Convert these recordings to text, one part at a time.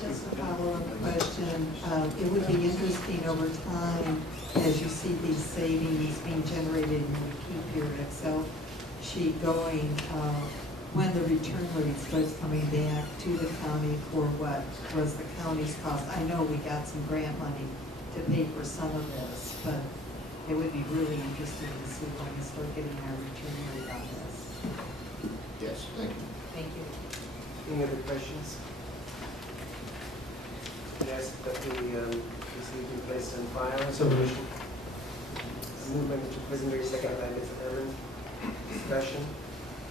Just a follow-up question. It would be interesting over time, as you see these savings being generated and you keep your Excel sheet going, when the return rate starts coming back to the county for what was the county's cost. I know we got some grant money to pay for some of this, but it would be really interesting to see when we start getting our return rate on this. Yes, thank you. Thank you. Any other questions? Yes, that this be placed on file. So moved. Moved by Mr. Quisenberry, seconded by Ms. Evans. Discussion.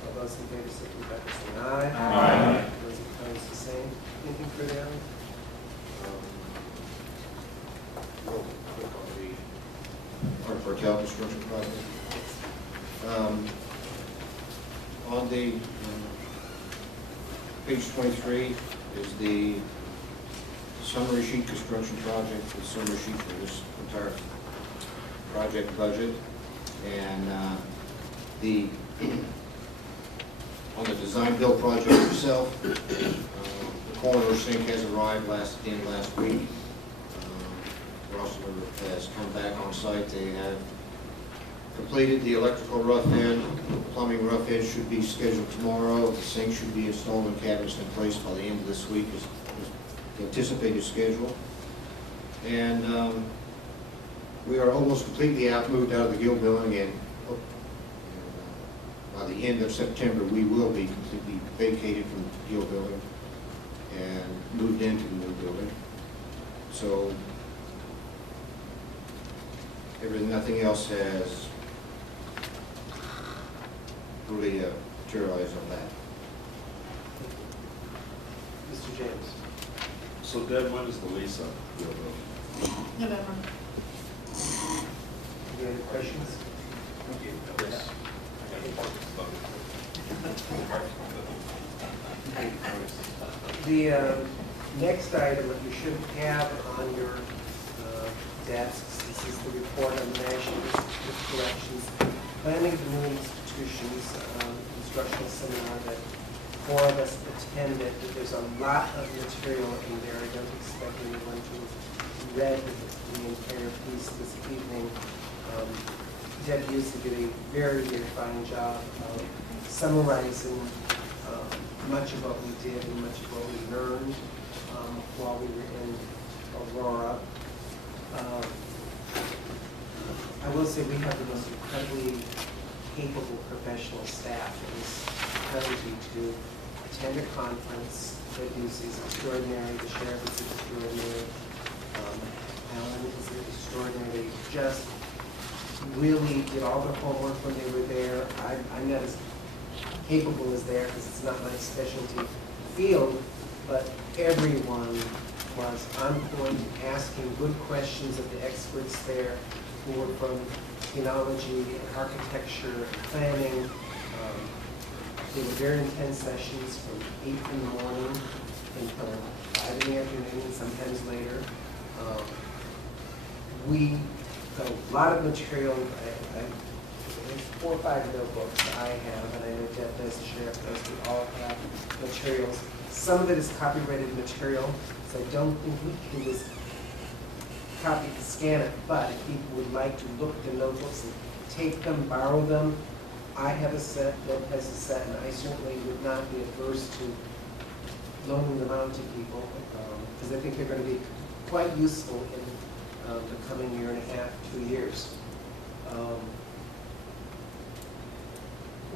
All those in favor signify by saying aye. Aye. Those opposed, the same. Anything further, Alan? Real quick on the Art Bartel construction project. On the page 23 is the summary sheet construction project, the summary sheet for this entire project budget. And on the design build project itself, the corridor sink has arrived last week. Rossler has come back on site. They have completed the electrical rough end. Plumbing rough end should be scheduled tomorrow. The sink should be installed and cabinets in place by the end of this week is the anticipated schedule. And we are almost completely moved out of the Gill building, and by the end of September we will be completely vacated from the Gill building and moved into the new building. So nothing else has really materialized on that. Mr. James. So Deb, when is the lease up? November. Any other questions? The next item that you should have on your desks, this is the report on the National Institute of Corrections, planning of the new institutions, instructional seminar that 4 of us attended. There's a lot of material in there. I don't expect anyone to read the entire piece this evening. Deb used to do a very, very fine job of summarizing much of what we did and much of what we learned while we were in Aurora. I will say we have the most incredibly capable professional staff in this country to attend a conference. The news is extraordinary. The sheriff is extraordinary. Alan is extraordinary. Just really did all the homework when they were there. I'm not as capable as there because it's not my specialty field, but everyone was on point, asking good questions of the experts there who were from theology and architecture and planning. They were very intense sessions from 8 in the morning until 5 in the afternoon and sometimes later. We got a lot of material. There's 4 or 5 notebooks I have, and I know Deb does, the sheriff does. We all have materials. Some of it is copyrighted material, so I don't think we can just copy and scan it, but if people would like to look at the notebooks and take them, borrow them, I have a set, Deb has a set, and I certainly would not be averse to loaning them out to people, because I think they're going to be quite useful in the coming year and a half, 2 years.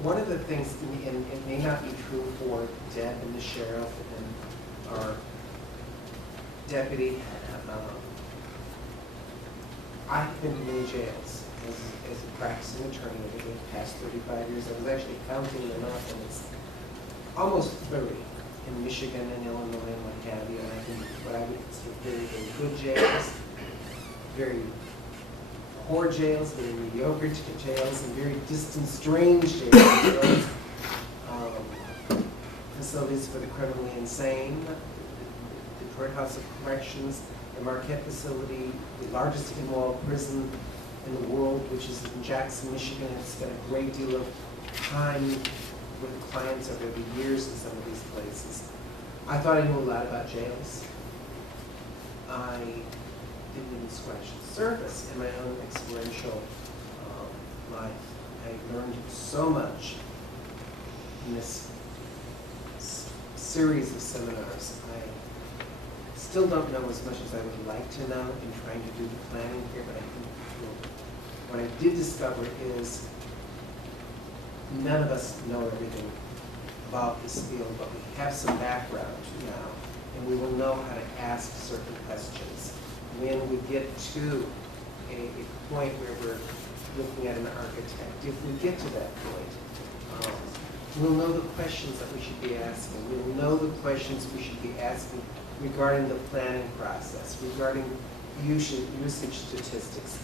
One of the things, and it may not be true for Deb and the sheriff and our deputy, I've been to many jails as a practicing attorney over the past 35 years. I was actually counting them up, and it's almost 30 in Michigan and Illinois and what have you. And I think what I would consider very, very good jails, very poor jails, very mediocre jails, and very distant, strange jails. Facilities for the criminally insane, the Detroit House of Corrections, the Marquette facility, the largest in-wall prison in the world, which is in Jackson, Michigan. I've spent a great deal of time with clients over the years in some of these places. I thought I knew a lot about jails. I didn't even scratch the surface in my own experiential life. I learned so much in this series of seminars. I still don't know as much as I would like to know in trying to do the planning here, but I think what I did discover is none of us know everything about this field, but we have some background now, and we will know how to ask certain questions. When we get to a point where we're looking at an architect, if we get to that point, we'll know the questions that we should be asking. We'll know the questions we should be asking regarding the planning process, regarding usage statistics.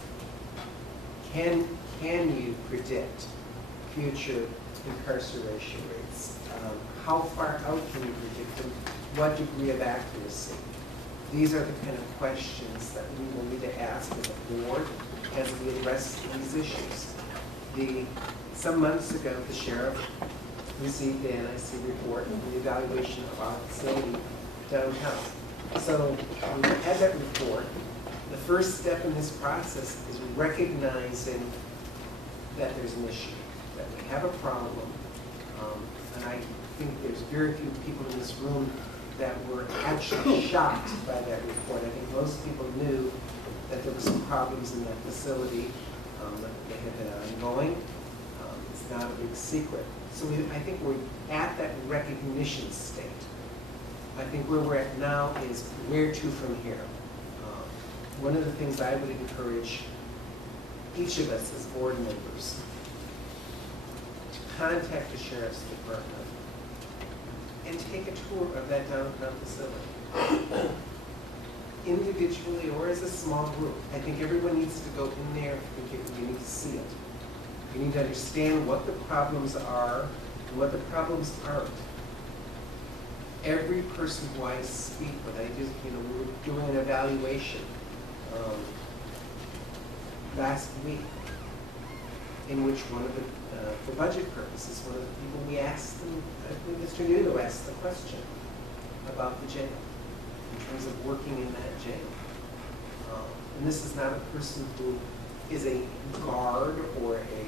Can you predict future incarceration rates? How far out can you predict them? What degree of accuracy? These are the kind of questions that we will need to ask as a board as we address these issues. Some months ago, the sheriff received the NIC report on the evaluation of our facility downtown. So when we had that report, the first step in this process is recognizing that there's an issue, that we have a problem. And I think there's very few people in this room that were actually shocked by that report. I think most people knew that there were some problems in that facility, that they had been ongoing. It's not a big secret. So I think we're at that recognition state. I think where we're at now is where to from here. One of the things I would encourage each of us as board members to contact the sheriff's department and take a tour of that downtown facility, individually or as a small group. I think everyone needs to go in there and you need to see it. You need to understand what the problems are and what the problems aren't. Every person who I speak with, we were doing an evaluation last week in which one of the, for budget purposes, one of the people we asked them, Mr. Nudo asked the question about the jail in terms of working in that jail. And this is not a person who is a guard or a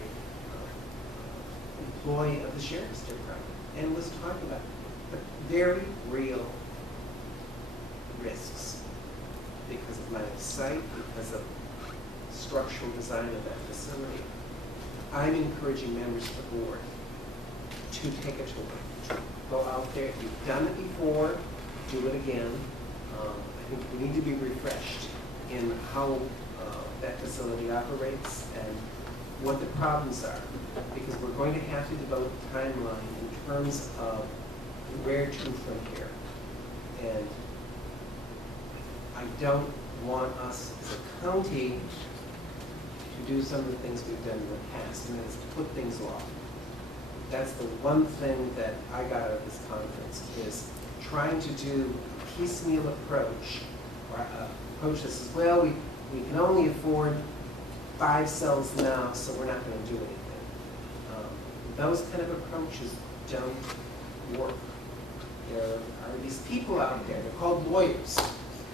employee of the sheriff's department, and was talking about very real risks because of line of sight, because of structural design of that facility. I'm encouraging members of the board to take a tour, to go out there. If you've done it before, do it again. I think we need to be refreshed in how that facility operates and what the problems are, because we're going to have to develop a timeline in terms of where to from here. And I don't want us as a county to do some of the things we've done in the past, and that is to put things off. That's the one thing that I got out of this conference, is trying to do a piecemeal approach, or approach that says, well, we can only afford 5 cells now, so we're not going to do anything. Those kind of approaches don't work. There are these people out there, they're called lawyers,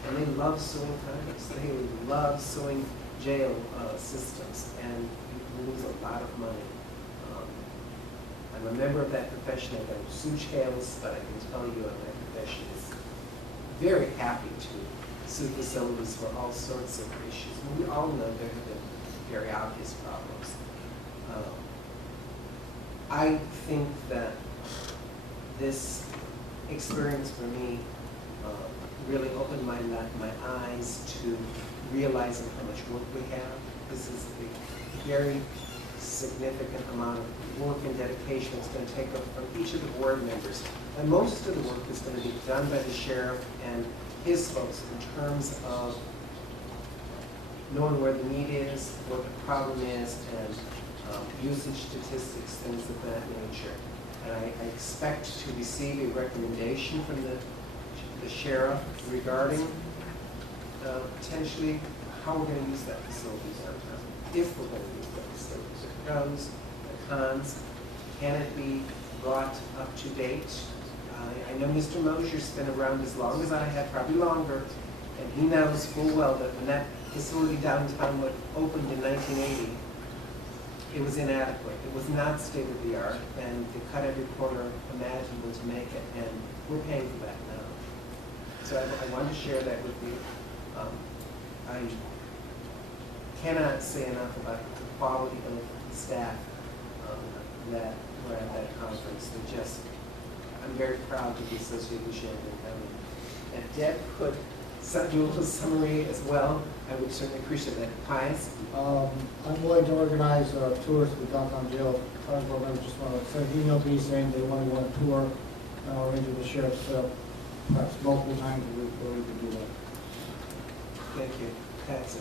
and they love suing Congress. They love suing jail systems, and you lose a lot of money. I'm a member of that profession. I don't sue jails, but I can tell you that profession is very happy to sue facilities for all sorts of issues. And we all know there have been very obvious problems. I think that this experience for me really opened my eyes to realizing how much work we have. This is a very significant amount of work and dedication it's going to take up from each of the board members. And most of the work is going to be done by the sheriff and his folks in terms of knowing where the need is, what the problem is, and usage statistics, things of that nature. And I expect to receive a recommendation from the sheriff regarding potentially how we're going to use that facility downtown, if we're going to use that facility. The pros, the cons, can it be brought up to date I know Mr. Mosier's been around as long as I have, probably longer, and he knows full well that when that facility downtown opened in 1980, it was inadequate. It was not state-of-the-art, and they cut every corner imaginable to make it, and we're paying for that now. So I wanted to share that with you. I cannot say enough about the quality of staff that were at that conference. They're just, I'm very proud to be associated with Champaign County. And Deb could do a little summary as well. I would certainly appreciate that. Pius? I'm willing to organize tours to the downtown jail. Current program just want to send an email to me saying they want to go on a tour. I'll arrange with the sheriff perhaps multiple times a week where we can do that. Thank you. Patsy?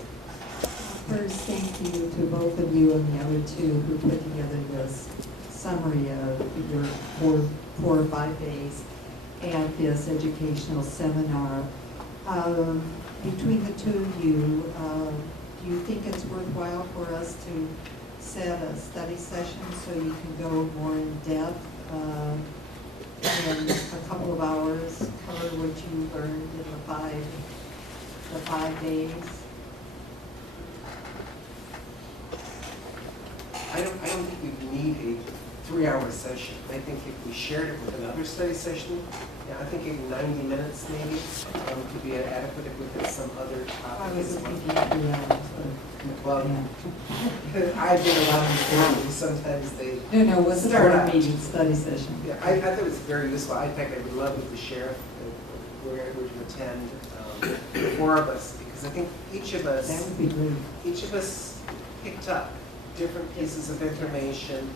First, thank you to both of you and the other two who put together this summary of your four or 5 days at this educational seminar. Between the two of you, do you think it's worthwhile for us to set a study session so you can go more in depth in a couple of hours, cover what you learned in the 5 days? I don't think we need a 3-hour session. I think if we shared it with another study session, yeah, I think in 90 minutes maybe could be adequate if we had some other I topic was as well. thinking 3 hours, but, Well, yeah. I've been around before, sometimes they, No, it was a Start board out. meeting study session. yeah, I thought it was very useful. In fact, I would love if the sheriff were able to attend, the 4 of us, because I think each of us, That would be great. picked up different pieces of information.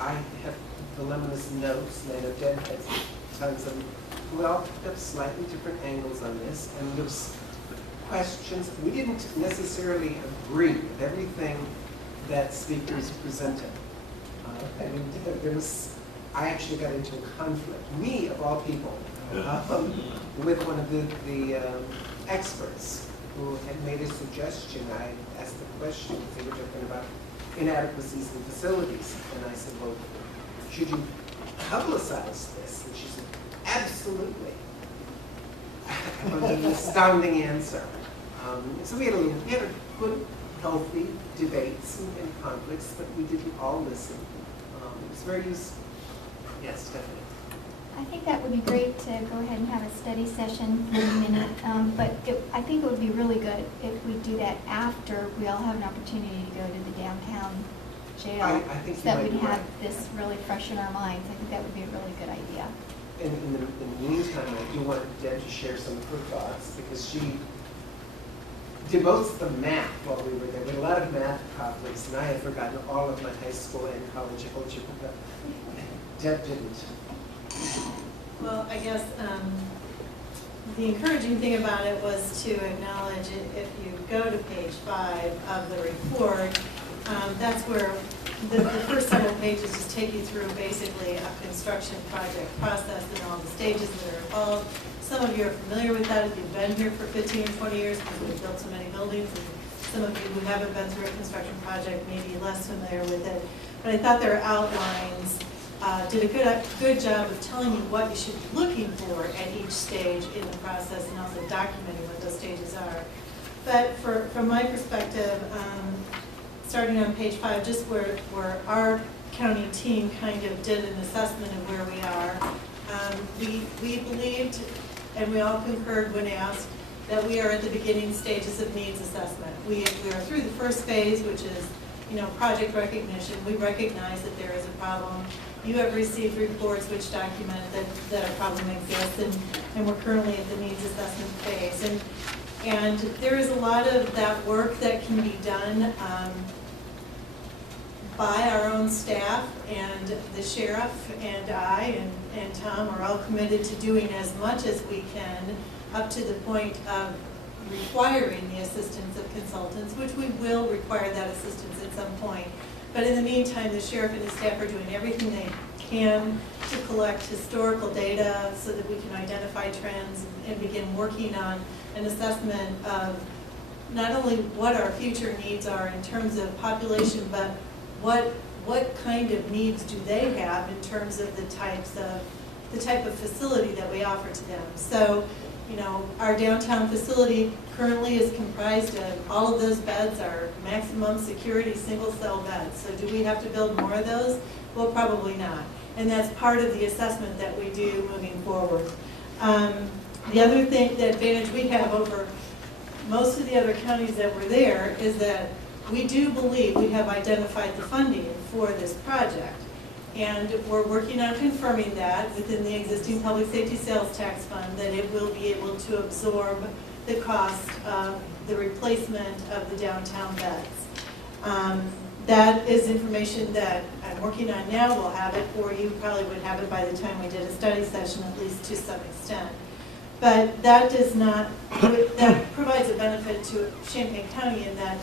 I have voluminous notes, and I know Deb has tons of them. We all picked up slightly different angles on this, and there's questions. We didn't necessarily agree with everything that speakers presented. I mean, I actually got into a conflict, me of all people, with one of the experts who had made a suggestion. I asked the question, they were talking about inadequacies in facilities. And I said, well, should you publicize this? And she said, absolutely. An astounding answer. So we had a good, healthy debates and conflicts, but we didn't all listen. It was very useful. Yes, Stephanie. I think that would be great to go ahead and have a study session for a minute, but I think it would be really good if we do that after we all have an opportunity to go to the downtown jail. I think so you that might we'd be have right. this really fresh in our minds. I think that would be a really good idea. In the meantime, I do want Deb to share some of her thoughts, because she devotes the math while we were there. We had a lot of math problems, and I had forgotten all of my high school and college algebra. Deb didn't. Well, I guess the encouraging thing about it was to acknowledge if you go to page 5 of the report, that's where the first several pages just take you through basically a construction project process and all the stages that are involved. Some of you are familiar with that if you've been here for 15 or 20 years because we've built so many buildings, and some of you who haven't been through a construction project may be less familiar with it. But I thought their outlines did a good job of telling you what you should be looking for at each stage in the process, and also documenting what those stages are. But from my perspective, starting on page 5, just where our county team kind of did an assessment of where we are, we believed, and we all concurred when asked, that we are at the beginning stages of needs assessment. We are through the first phase, which is project recognition. We recognize that there is a problem. You have received reports which document that a problem exists, and we're currently at the needs assessment phase. And there is a lot of that work that can be done by our own staff, and the sheriff and I and Tom are all committed to doing as much as we can up to the point of requiring the assistance of consultants, which we will require that assistance at some point. But in the meantime, the sheriff and his staff are doing everything they can to collect historical data so that we can identify trends and begin working on an assessment of not only what our future needs are in terms of population, but what what kind of needs do they have in terms of the type of facility that we offer to them. So, you know, our downtown facility currently is comprised of, all of those beds are maximum security single cell beds. So do we have to build more of those? Well, probably not. And that's part of the assessment that we do moving forward. The other thing, the advantage we have over most of the other counties that were there is that we do believe we have identified the funding for this project. And we're working on confirming that within the existing public safety sales tax fund, that it will be able to absorb the cost of the replacement of the downtown beds. That is information that I'm working on now. We'll have it, or you probably would have it by the time we did a study session, at least to some extent. But that does not, that provides a benefit to Champaign County in that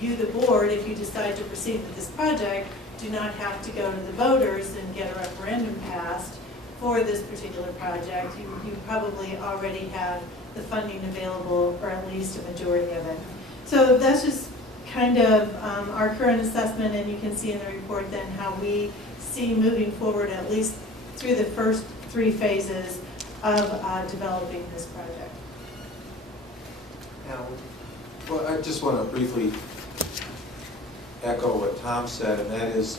you, the board, if you decide to proceed with this project, do not have to go to the voters and get a referendum passed for this particular project. You probably already have the funding available, or at least a majority of it. So that's just kind of our current assessment, and you can see in the report then how we see moving forward, at least through the first 3 phases of developing this project. Alan? Well, I just want to briefly echo what Tom said, and that is,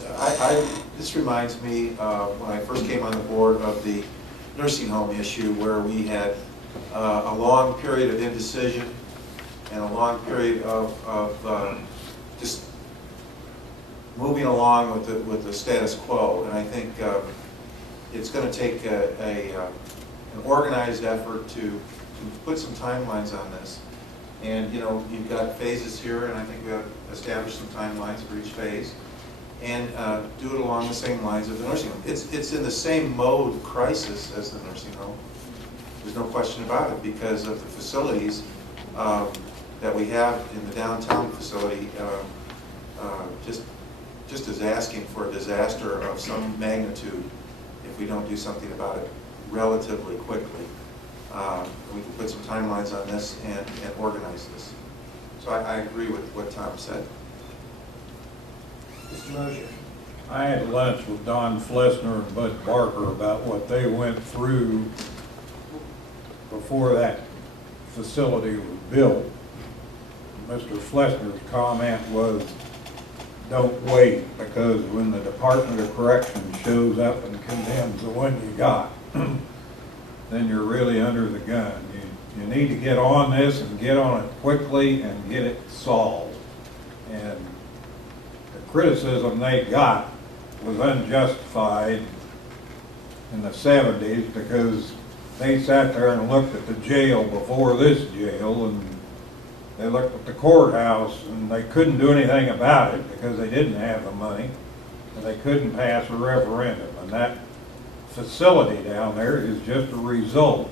this reminds me when I first came on the board of the nursing home issue, where we had a long period of indecision and a long period of just moving along with the status quo. And I think it's going to take an organized effort to put some timelines on this. And, you know, you've got phases here, and I think we have established some timelines for each phase, and do it along the same lines of the nursing home. It's in the same mode crisis as the nursing home. There's no question about it, because of the facilities that we have in the downtown facility, just is asking for a disaster of some magnitude if we don't do something about it relatively quickly. We can put some timelines on this and organize this. So I agree with what Tom said. Mr. Mosier? I had lunch with Don Flessner and Bud Barker about what they went through before that facility was built. Mr. Flessner's comment was, don't wait, because when the Department of Corrections shows up and condemns the one you got, then you're really under the gun. You need to get on this and get on it quickly and get it solved. And the criticism they got was unjustified in the 70s, because they sat there and looked at the jail before this jail, and they looked at the courthouse, and they couldn't do anything about it because they didn't have the money, and they couldn't pass a referendum. And that facility down there is just a result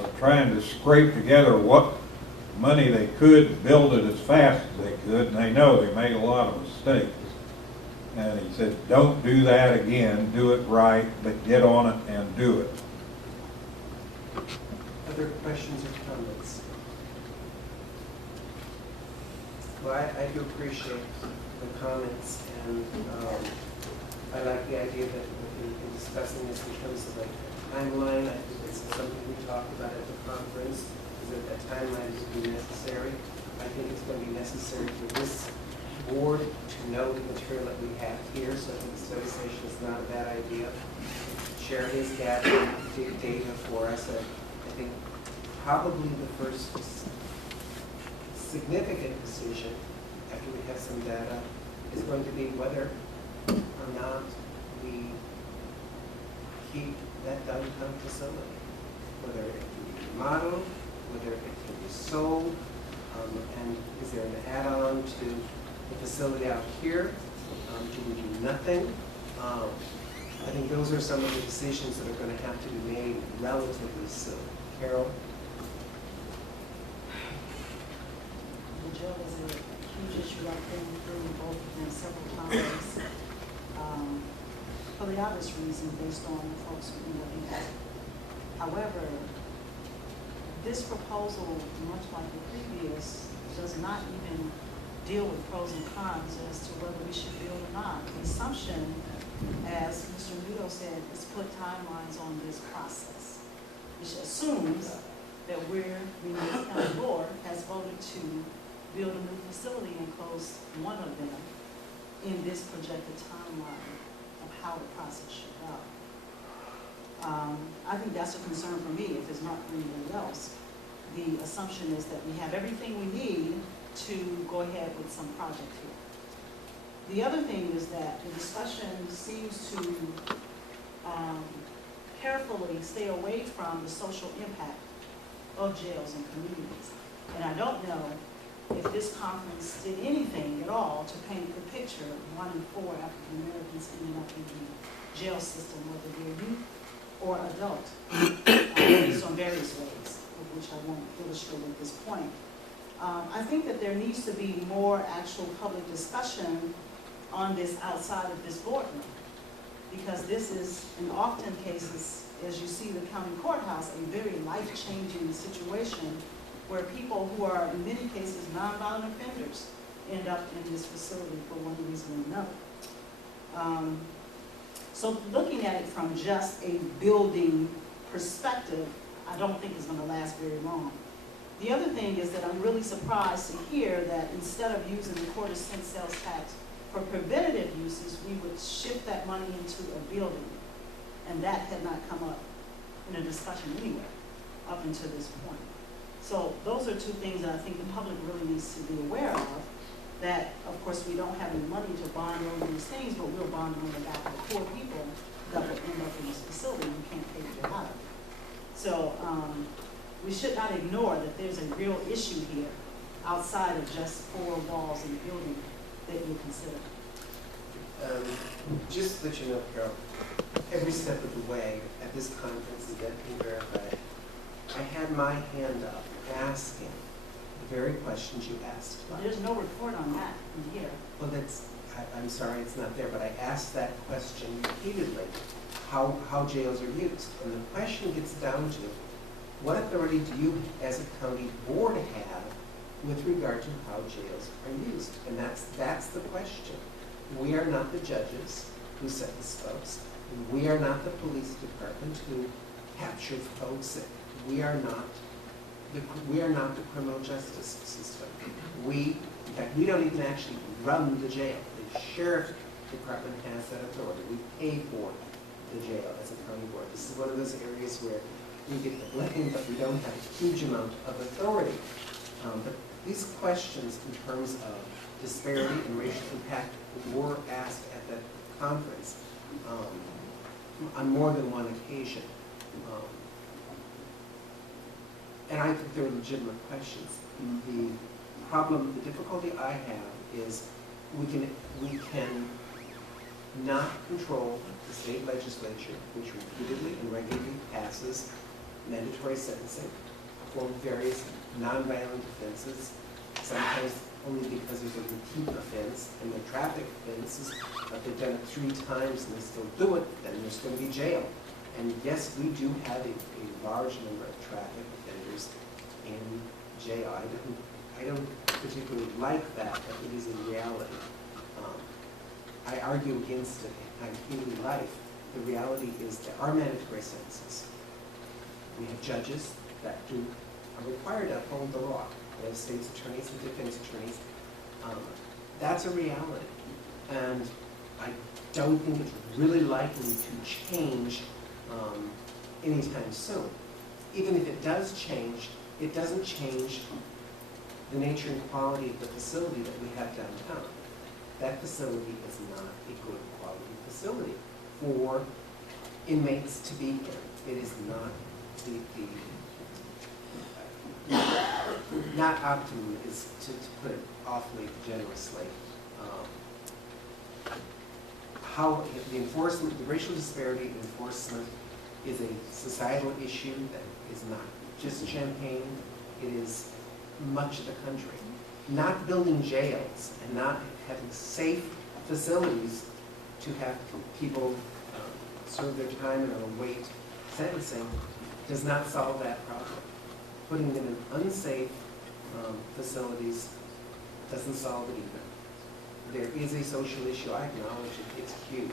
of trying to scrape together what money they could, build it as fast as they could, and they know they made a lot of mistakes. And he said, don't do that again, do it right, but get on it and do it. Other questions or comments? Well, I do appreciate the comments, and I like the idea that in discussing this in terms of a timeline. I think it's something we talked about at the conference, is that that timeline would be necessary. I think it's going to be necessary for this board to know the material that we have here, so I think the study session is not a bad idea. Share his data for us. I think probably the first significant decision after we have some data is going to be whether or not we keep that downtown facility, whether it can be remodeled, whether it can be sold, and is there an add-on to the facility out here? Do we do nothing? I think those are some of the decisions that are going to have to be made relatively soon. Carol? The jail was a huge issue. I've been through both of them several times. For the obvious reason, based on the folks who were impacted. However, this proposal, much like the previous, does not even deal with pros and cons as to whether we should build or not. The assumption, as Mr. Nudo said, is put timelines on this process, which assumes that the county board has voted to build a new facility and close one of them in this projected timeline of how the process should go. I think that's a concern for me, if it's not for anybody else. The assumption is that we have everything we need to go ahead with some project here. The other thing is that the discussion seems to carefully stay away from the social impact of jails and communities. And I don't know if this conference did anything at all to paint the picture of 1 in 4 African Americans ending up in the jail system, whether they're youth or adult, based on various ways, of which I won't illustrate at this point. I think that there needs to be more actual public discussion on this outside of this boardroom, because this is, in often cases, as you see the county courthouse, a very life-changing situation where people who are, in many cases, nonviolent offenders end up in this facility for one reason or another. So looking at it from just a building perspective, I don't think is going to last very long. The other thing is that I'm really surprised to hear that instead of using the quarter-cent sales tax for preventative uses, we would shift that money into a building. And that had not come up in a discussion anywhere up until this point. So those are two things that I think the public really needs to be aware of, that of course we don't have any money to bond on these things, but we're bonding on the back of poor people that will end up in this facility and can't pay to get out of it. So we should not ignore that there's a real issue here outside of just 4 walls in the building that you consider. Just to let you know, Carol, every step of the way at this conference is that being verified. I had my hand up asking the very questions you asked. There's no report on that in here. Well, I'm sorry it's not there, but I asked that question repeatedly, how jails are used. And the question gets down to, what authority do you as a county board have with regard to how jails are used? And that's the question. We are not the judges who sentence folks. We are not the police department who capture folks. We are not the criminal justice system. In fact, we don't even actually run the jail. The sheriff department has that authority. We pay for the jail as a county board. This is one of those areas where we get the blessing, but we don't have a huge amount of authority. But these questions in terms of disparity and racial impact were asked at that conference on more than one occasion. And I think they're legitimate questions. The difficulty I have is we can not control the state legislature, which repeatedly and regularly passes mandatory sentencing for various nonviolent offenses, sometimes only because there's a repeat offense and they're traffic offenses, but they've done it 3 times and they still do it, then there's going to be jail. And yes, we do have a large number of traffic offenders in jail. I don't particularly like that, but it is a reality. I argue against it in community life. The reality is there are mandatory sentences. We have judges that are required to uphold the law. We have state's attorneys and defense attorneys. That's a reality. And I don't think it's really likely to change anytime soon. Even if it does change, it doesn't change the nature and quality of the facility that we have downtown. That facility is not a good quality facility for inmates to be in. It is not not optimum, is to put it awfully generously. How the enforcement, the racial disparity in enforcement is a societal issue that is not just Champaign, it is much of the country. Not building jails and not having safe facilities to have people serve their time and await sentencing does not solve that problem. Putting them in unsafe facilities doesn't solve it either. There is a social issue, I acknowledge it, it's huge.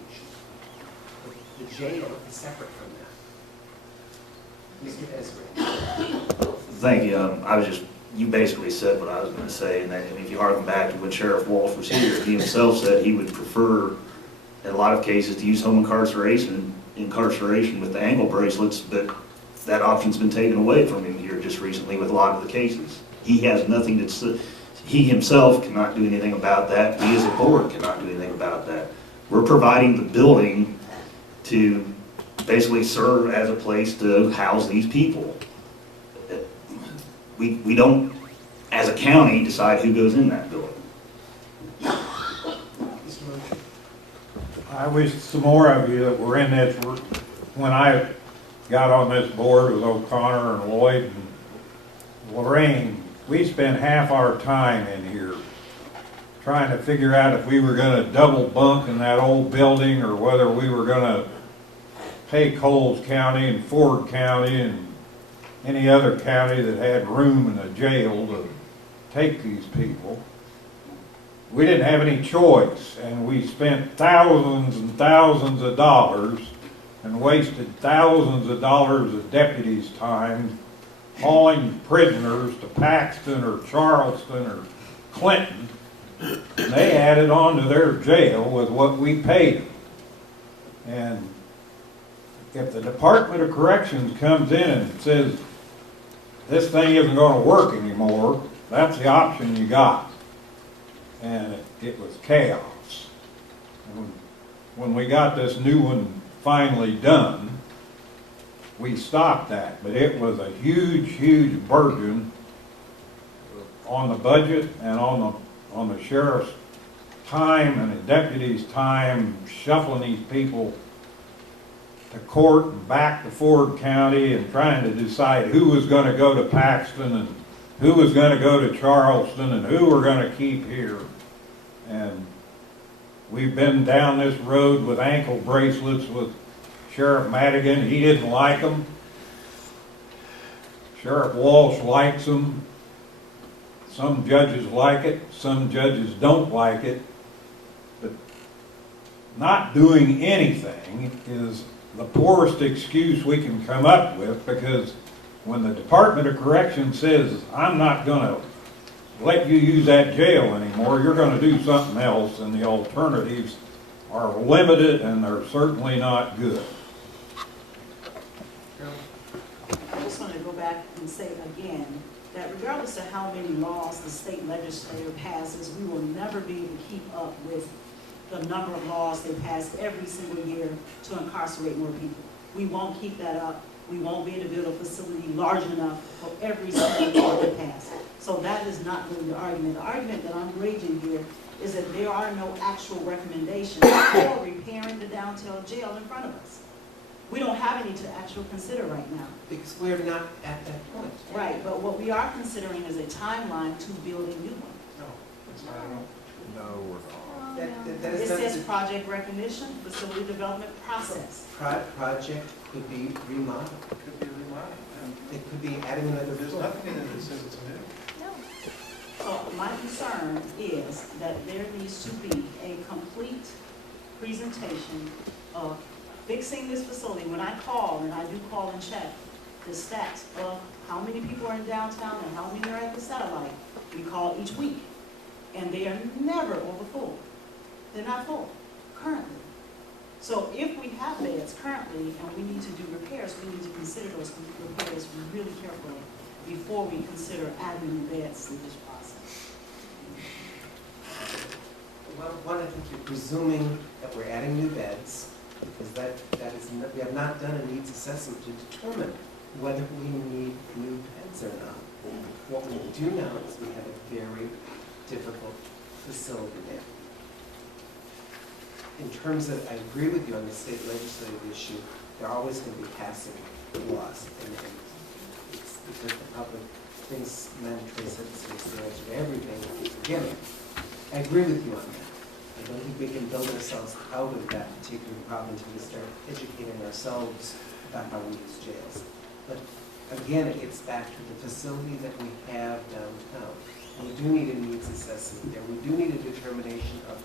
But the jail is separate from that. Mr. Ezra. Thank you. You basically said what I was going to say, and then if you harken back to when Sheriff Walsh was here, he himself said he would prefer, in a lot of cases, to use home incarceration with the ankle bracelets, but that option's been taken away from him here just recently with a lot of the cases. He has nothing he himself cannot do anything about that. We as a board cannot do anything about that. We're providing the building to basically serve as a place to house these people. We don't, as a county, decide who goes in that building. I wish some more of you that were in this, when I got on this board with O'Connor and Lloyd and Lorraine, we spent half our time in here trying to figure out if we were going to double bunk in that old building or whether we were going to pay Coles County and Ford County and any other county that had room in a jail to take these people. We didn't have any choice, and we spent thousands and thousands of dollars and wasted thousands of dollars of deputies' time hauling prisoners to Paxton or Charleston or Clinton. And they added on to their jail with what we paid them. And if the Department of Corrections comes in and says, this thing isn't going to work anymore, that's the option you got. And it was chaos. And when we got this new one finally done, we stopped that. But it was a huge, huge burden on the budget and on the sheriff's time and the deputy's time shuffling these people to court and back to Ford County and trying to decide who was going to go to Paxton and who was going to go to Charleston and who we're going to keep here. And we've been down this road with ankle bracelets with Sheriff Madigan. He didn't like them. Sheriff Walsh likes them. Some judges like it, some judges don't like it. But not doing anything is the poorest excuse we can come up with, because when the Department of Corrections says, I'm not going to let you use that jail anymore, you're going to do something else, and the alternatives are limited and they're certainly not good. I just want to go back and say again that regardless of how many laws the state legislature passes, we will never be able to keep up with the number of laws they pass every single year to incarcerate more people. We won't keep that up. We won't be able to build a facility large enough for every single law they pass. So that is not really the argument. The argument that I'm raising here is that there are no actual recommendations for repairing the downtown jail in front of us. We don't have any to actually consider right now. Because we're not at that point. Right, but what we are considering is a timeline to build a new one. No, it's not at all. No, we're not. That It is not says the- project recognition, facility development process. Project could be remodeled. Could be remodeled. It could be adding another There's floor. nothing in it that says it's new. So my concern is that there needs to be a complete presentation of fixing this facility. When I call, and I do call and check the stats of how many people are in downtown and how many are at the satellite, we call each week. And they are never over full. They're not full currently. So if we have beds currently and we need to do repairs, we need to consider those repairs really carefully before we consider adding beds to this process. Well, one, I think you're presuming that we're adding new beds, because that is, we have not done a needs assessment to determine whether we need new beds or not. What we do know is we have a very difficult facility there. In terms of, I agree with you on the state legislative issue, they're always going to be passing laws, and it's because the public thinks mandatory sentencing is the answer to everything at the beginning. I agree with you on that. I don't think we can build ourselves out of that particular problem until we start educating ourselves about how we use jails. But again, it gets back to the facility that we have downtown. We do need a needs assessment there. We do need a determination of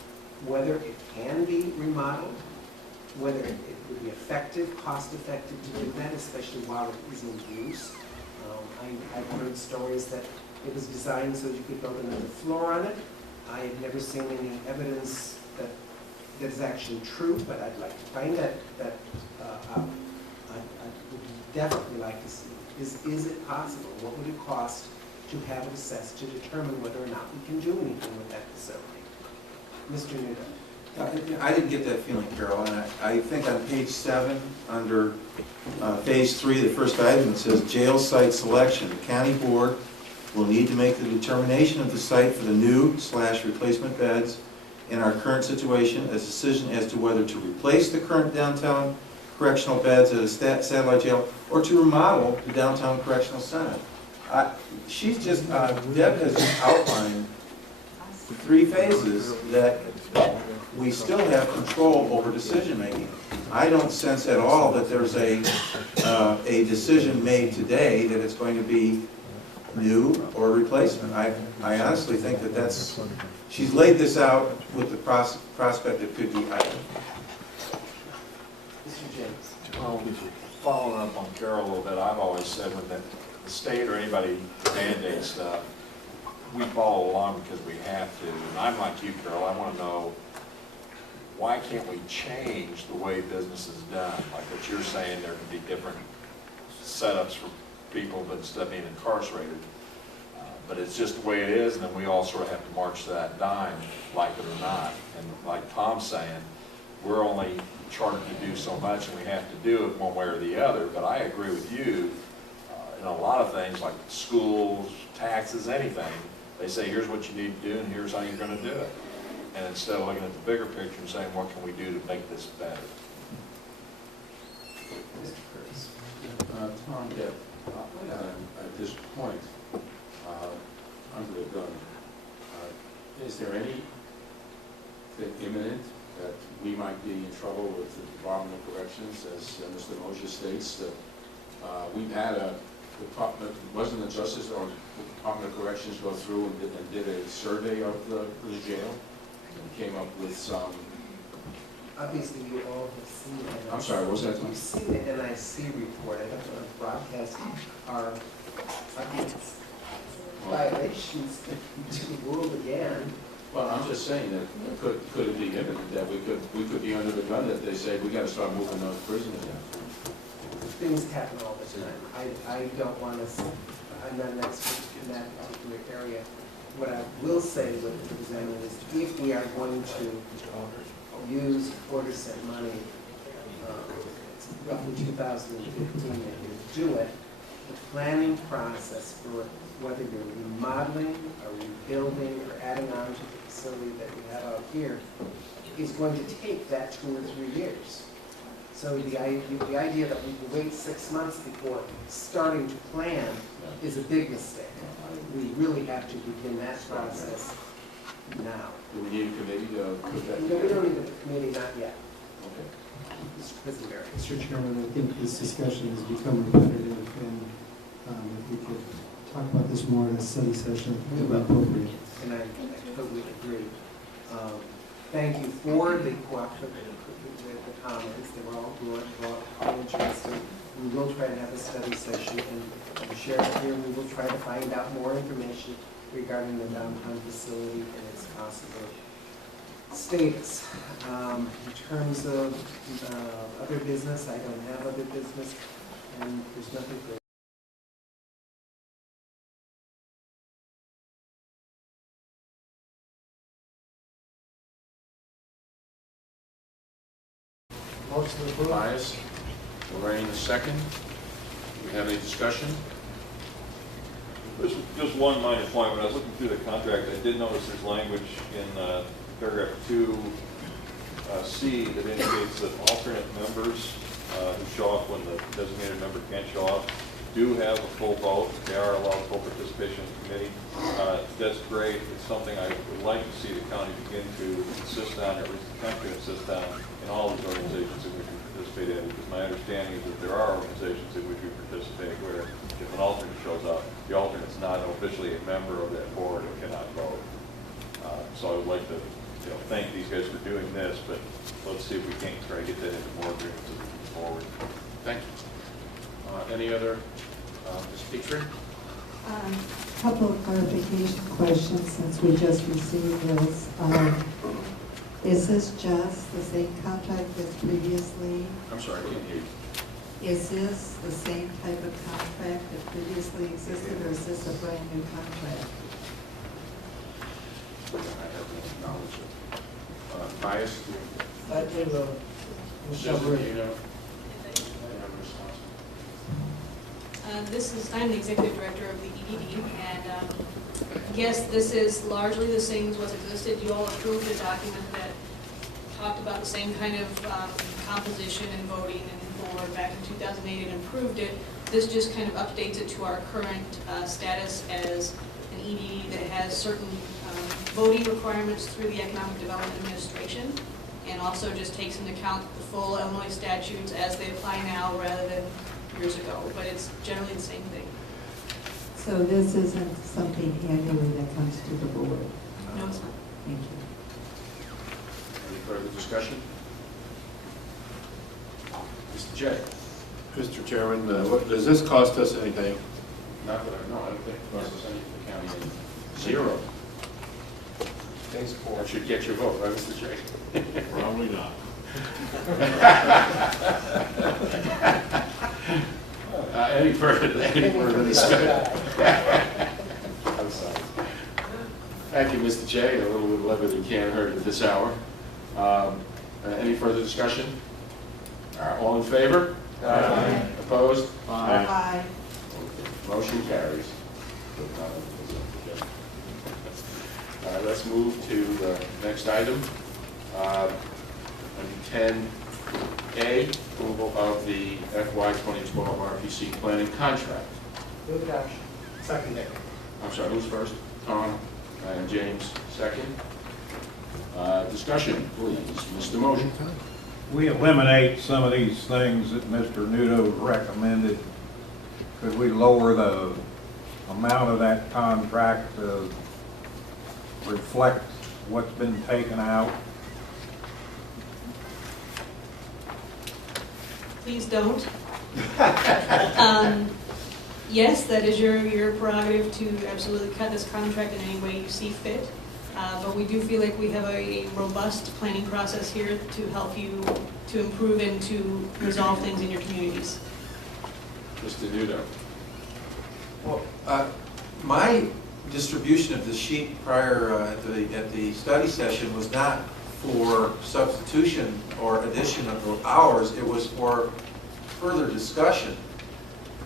whether it can be remodeled, whether it would be effective, cost-effective to do that, especially while it is in use. I've heard stories that it was designed so that you could build another floor on it. I have never seen any evidence that is actually true, but I'd like to find that out. I would definitely like to see, is it possible? What would it cost to have it assessed to determine whether or not we can do anything with that facility? Mr. Newton. I didn't get that feeling, Carol, and I think on page 7, under phase 3, the first item, it says jail site selection. The county board will need to make the determination of the site for the new/replacement beds in our current situation, a decision as to whether to replace the current downtown correctional beds at a satellite jail or to remodel the downtown correctional center. Deb has just outlined 3 phases that we still have control over decision-making. I don't sense at all that there's a decision made today that it's going to be new or replacement. I honestly think that she's laid this out with the prospect it could be either. Mr. James. Following up on Carol a little bit, I've always said when the state or anybody mandates stuff, we follow along because we have to. And I'm like you, Carol, I want to know, why can't we change the way business is done? Like what you're saying, there can be different setups for people instead of being incarcerated. But it's just the way it is, and then we all sort of have to march to that dime, like it or not. And like Tom's saying, we're only chartered to do so much, and we have to do it one way or the other. But I agree with you, in a lot of things, like schools, taxes, anything, they say, here's what you need to do, and here's how you're going to do it. And instead of looking at the bigger picture and saying, what can we do to make this better? Mr. Curtis. Tom, at this point, under the gun, is there anything imminent that we might be in trouble with the Department of Corrections, as Mr. Mosher states, that we've had a department, wasn't the Justice or the Department of Corrections go through and did a survey of the jail and came up with some. Obviously, you all have seen it. I'm sorry, what was that? You've seen the NIC report. I don't know if broadcast our violations to the world again. Well, I'm just saying that could it be imminent that we could be under the gun that they say we got to start moving those prisoners in? Things happen all the time. I don't want to, I'm not an expert in that particular area. What I will say with the examiner is if we are going to use quarter-cent money, it's roughly 2015 that we do it, the planning process for whether you're remodeling or rebuilding or adding on to the facility that we have out here is going to take that 2 or 3 years. So the idea that we can wait 6 months before starting to plan is a big mistake. We really have to begin that process now. Do we need a committee to put that No, we together? don't need a committee, not yet. Okay. Mr. Quisenberry. Mr. Chairman, I think this discussion has become repetitive, and if we could talk about this more in a study session, it would be appropriate. And I totally agree. Thank you for the cooperative, the comments. They were all good, they were all interesting. We will try to have a study session, and the sheriff here, we will try to find out more information regarding the downtown facility and its possible status. In terms of other business, I don't have other business, and there's nothing for Motion approved. Bias. Lorraine, the second. Do we have any discussion? Just one minor point. When I was looking through the contract, I did notice there's language in paragraph 2C that indicates that alternate members who show up when the designated member can't show up do have a full vote. They are allowed full participation in the committee. That's great. It's something I would like to see the county begin to insist on, or at least the country insist on, in all these organizations in which we participate in. Because my understanding is that there are organizations in which we participate where if an alternate shows up, the alternate's not officially a member of that board and cannot vote. So I would like to, thank these guys for doing this, but let's see if we can't try to get that into more agreements as we move forward. Thank you. Any other, Ms. Petrie? Couple of clarification questions since we just received this. Is this just the same contract as previously? I'm sorry, I can't hear you. Is this the same type of contract that previously existed, or is this a brand new contract? I have no knowledge of. Bias? I believe Michelle Susan, do Ray. you know? I have a response. I'm the executive director of the EDD, and yes, this is largely the same as what's existed. You all approved a document that talked about the same kind of composition and voting and board back in 2008 and approved it. This just kind of updates it to our current status as an EDD that has certain voting requirements through the Economic Development Administration, and also just takes into account the full Illinois statutes as they apply now rather than years ago, but it's generally the same thing. So this isn't something annually that comes to the board? No, it's not. Thank you. Any further discussion? Mr. J? Mr. Chairman, does this cost us anything? Not that I know, I don't think it costs us anything, the county, anything. Zero. That should get your vote, right, Mr. J? Probably not. Any further discussion? I'm sorry. Thank you, Mr. J. A little bit of levity can't hurt at this hour. Any further discussion? All in favor? Aye. Opposed? Aye. Motion carries. Let's move to the next item. Under 10A, approval of the FY 2012 RPC planning contract. Move adoption. Second. I'm sorry, who's first? Tom and James, second. Discussion, please. Mr. Motion. We eliminate some of these things that Mr. Nudo recommended. Could we lower the amount of that contract to reflect what's been taken out? Please don't. Yes, that is your prerogative to absolutely cut this contract in any way you see fit. But we do feel like we have a robust planning process here to help you to improve and to resolve things in your communities. Mr. Nudo. Well, my distribution of the sheet prior at the study session was not for substitution or addition of the hours. It was for further discussion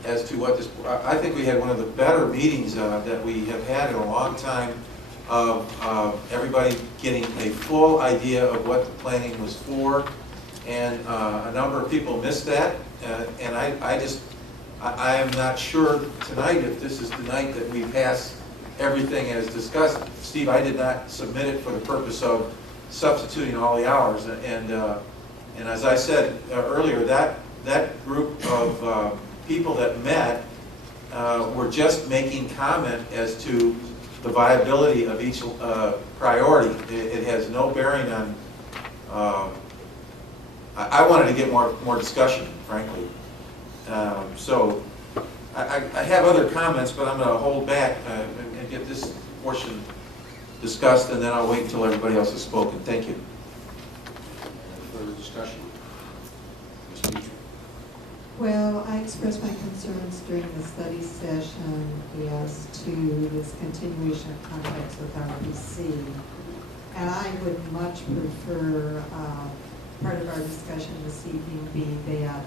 as to what this, I think we had one of the better meetings that we have had in a long time of everybody getting a full idea of what the planning was for, and a number of people missed that, and I am not sure tonight if this is the night that we pass everything as discussed. Steve, I did not submit it for the purpose of substituting all the hours, and as I said earlier, that group of people that met were just making comment as to the viability of each priority. It has no bearing on, I wanted to get more discussion, frankly. So I have other comments, but I'm going to hold back and get this portion discussed, and then I'll wait until everybody else has spoken. Thank you. Further discussion? Ms. Petrie. Well, I expressed my concerns during the study session as to this continuation of contracts with RPC. And I would much prefer part of our discussion this evening be that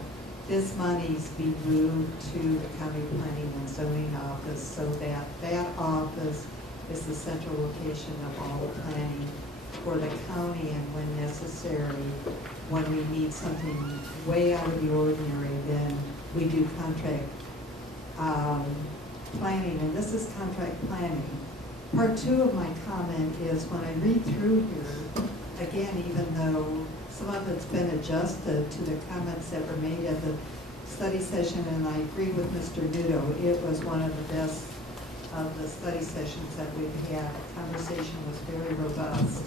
this money's be moved to the county planning and zoning office so that that office is the central location of all the planning for the county, and when necessary, when we need something way out of the ordinary, then we do contract planning, and this is contract planning. Part two of my comment is when I read through here, again, even though some of it's been adjusted to the comments that were made at the study session, and I agree with Mr. Nudo, it was one of the best of the study sessions that we've had. The conversation was very robust.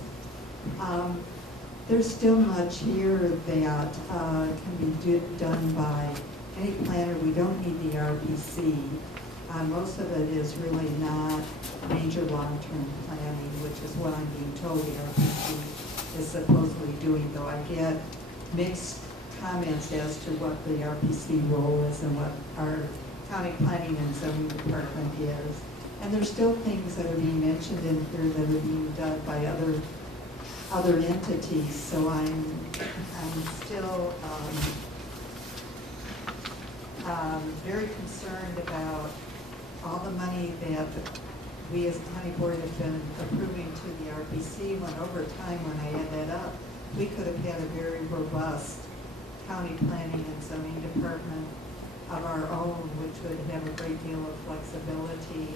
There's still much here that can be done by any planner. We don't need the RPC. Most of it is really not major long-term planning, which is what I'm being told the RPC is supposedly doing, though I get mixed comments as to what the RPC role is and what our county planning and zoning department is. And there's still things that are being mentioned in here that are being done by other entities, so I'm still very concerned about all the money that we as a county board have been approving to the RPC, when over time, when I add that up, we could have had a very robust county planning and zoning department of our own, which would have a great deal of flexibility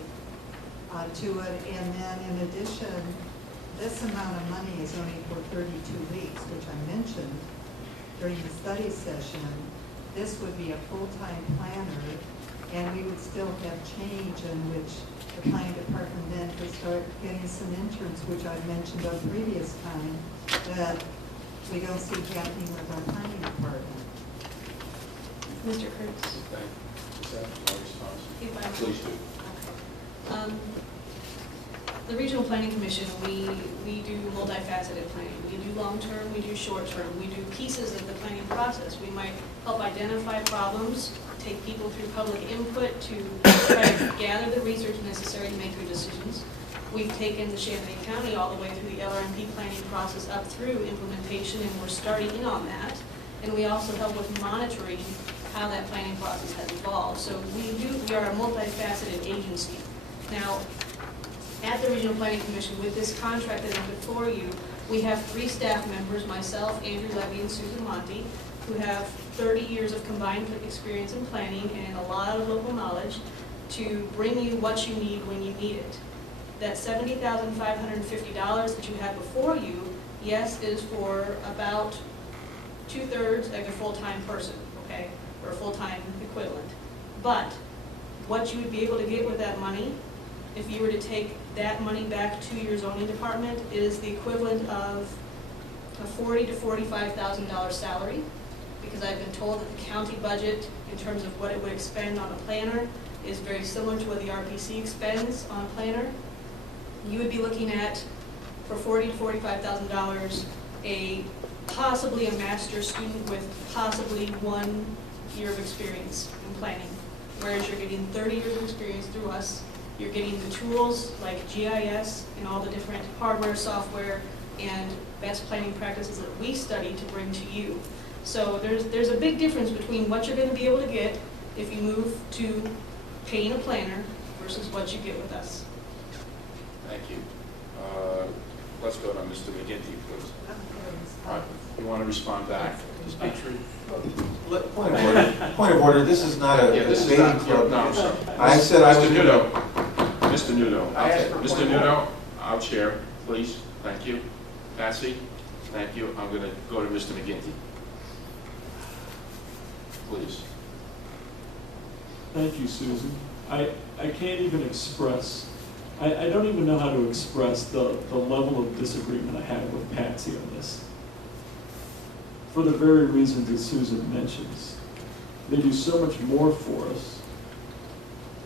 to it. And then in addition, this amount of money is only for 32 weeks, which I mentioned during the study session. This would be a full-time planner, and we would still have change in which the planning department then could start getting some interns, which I mentioned on previous time, that we don't see happening with our planning department. Mr. Kurtz? Okay. Is that my response? If I may. Please do. Okay. The Regional Planning Commission, we do multifaceted planning. We do long-term, we do short-term, we do pieces of the planning process. We might help identify problems, take people through public input to try to gather the research necessary to make good decisions. We've taken the Champaign County all the way through the LRMP planning process up through implementation, and we're starting in on that. And we also help with monitoring how that planning process has evolved. So we are a multifaceted agency. Now, at the Regional Planning Commission, with this contract that is before you, we have 3 staff members, myself, Andrew Levy, and Susan Monty, who have 30 years of combined experience in planning and a lot of local knowledge to bring you what you need when you need it. That $70,550 that you have before you, yes, is for about 2/3 of a full-time person, okay, or a full-time equivalent. But what you would be able to get with that money, if you were to take that money back to your zoning department, is the equivalent of a $40,000 to $45,000 salary, because I've been told that the county budget, in terms of what it would expend on a planner, is very similar to what the RPC expends on a planner. You would be looking at, for $40,000 to $45,000, possibly a master's student with possibly 1 year of experience in planning, whereas you're getting 30 years of experience through us. You're getting the tools like GIS and all the different hardware, software, and best planning practices that we study to bring to you. So there's a big difference between what you're going to be able to get if you move to paying a planner versus what you get with us. Thank you. Let's go to Mr. McGinty, please. All right. You want to respond back? Speak true. Point of order. Point of order. This is not a Yeah, this is debating not, club. no, I'm sorry. I said I Mr. would. Nudo. Mr. Nudo. I asked for Mr. point of Nudo, our chair, please. Thank you. Patsy, thank you. I'm going to go to Mr. McGinty. Please. Thank you, Susan. I can't even express, I don't even know how to express the level of disagreement I have with Patsy on this. For the very reasons that Susan mentions. They do so much more for us.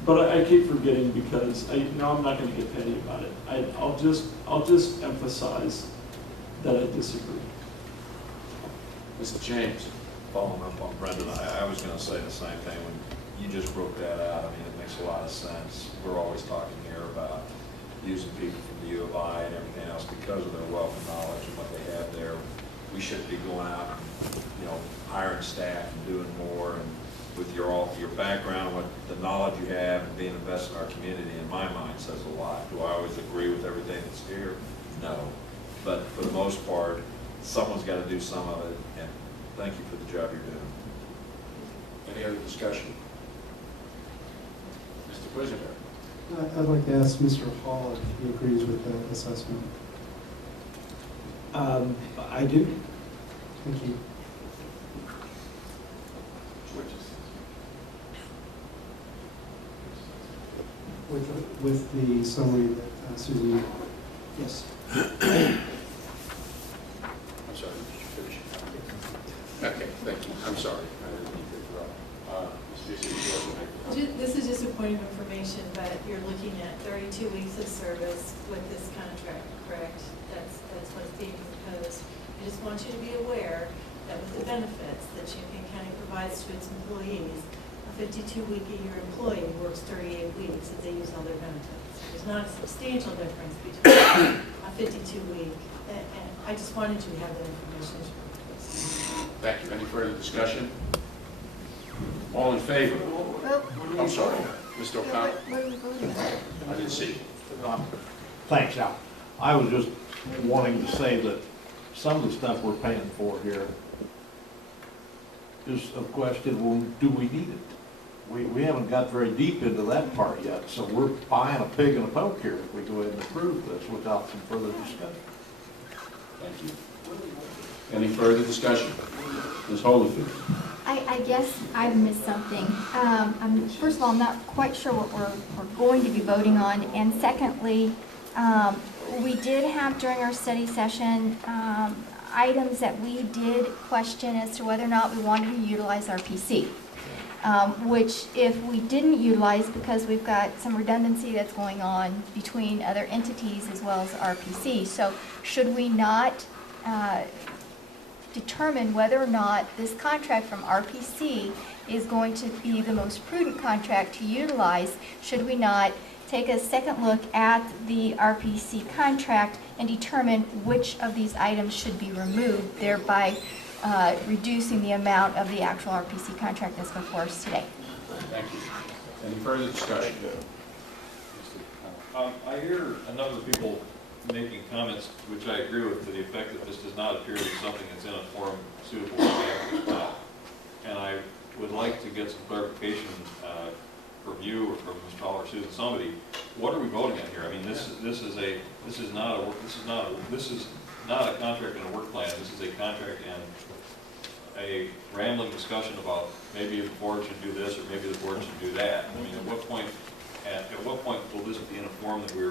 But I keep forgetting because I'm not going to get petty about it. I'll just emphasize that I disagree. Mr. James. Following up on Brendan, I was going to say the same thing when you just broke that out. I mean, it makes a lot of sense. We're always talking here about using people from the U of I and everything else because of their wealth of knowledge and what they have there. We should be going out and, hiring staff and doing more. And with your background, what the knowledge you have and being invested in our community, in my mind, says a lot. Do I always agree with everything that's here? No. But for the most part, someone's got to do some of it. And thank you for the job you're doing. Any other discussion? Mr. Quisenberg. I'd like to ask Mr. Hall if he agrees with that assessment. I do. Thank you. with the summary that Susan, yes. I'm sorry, finish. Okay, thank you. I'm sorry. I didn't mean to interrupt. Ms. Juicy, would you like to make- This is just a point of information, but you're looking at 32 weeks of service with this contract, correct? That's what's being proposed. I just want you to be aware that with the benefits that Champaign County provides to its employees, a 52-week-a-year employee works 38 weeks if they use all their benefits. There's not a substantial difference between a 52-week, and I just wanted you to have that information. Thank you. Any further discussion? All in favor? I'm sorry, Mr. O'Connor. What are we voting on? I didn't see. Thanks, Al. I was just wanting to say that some of the stuff we're paying for here is a question, well, do we need it? We haven't got very deep into that part yet, so we're buying a pig in a poke here if we go ahead and approve this without some further discussion. Thank you. Any further discussion? Ms. Holyfield? I guess I've missed something. First of all, I'm not quite sure what we're going to be voting on. And secondly, we did have during our study session items that we did question as to whether or not we wanted to utilize RPC. Which if we didn't utilize, because we've got some redundancy that's going on between other entities as well as RPC. So should we not determine whether or not this contract from RPC is going to be the most prudent contract to utilize? Should we not take a second look at the RPC contract and determine which of these items should be removed, thereby reducing the amount of the actual RPC contract that's before us today? Thank you. Any further discussion? I hear a number of people making comments, which I agree with, to the effect that this does not appear to be something that's in a form suitable for the act now. And I would like to get some clarification from you or from Ms. Fowler or Susan, somebody. What are we voting on here? I mean, this is not a contract and a work plan. This is a contract and a rambling discussion about maybe the board should do this or maybe the board should do that. I mean, at what point will this be in a form that where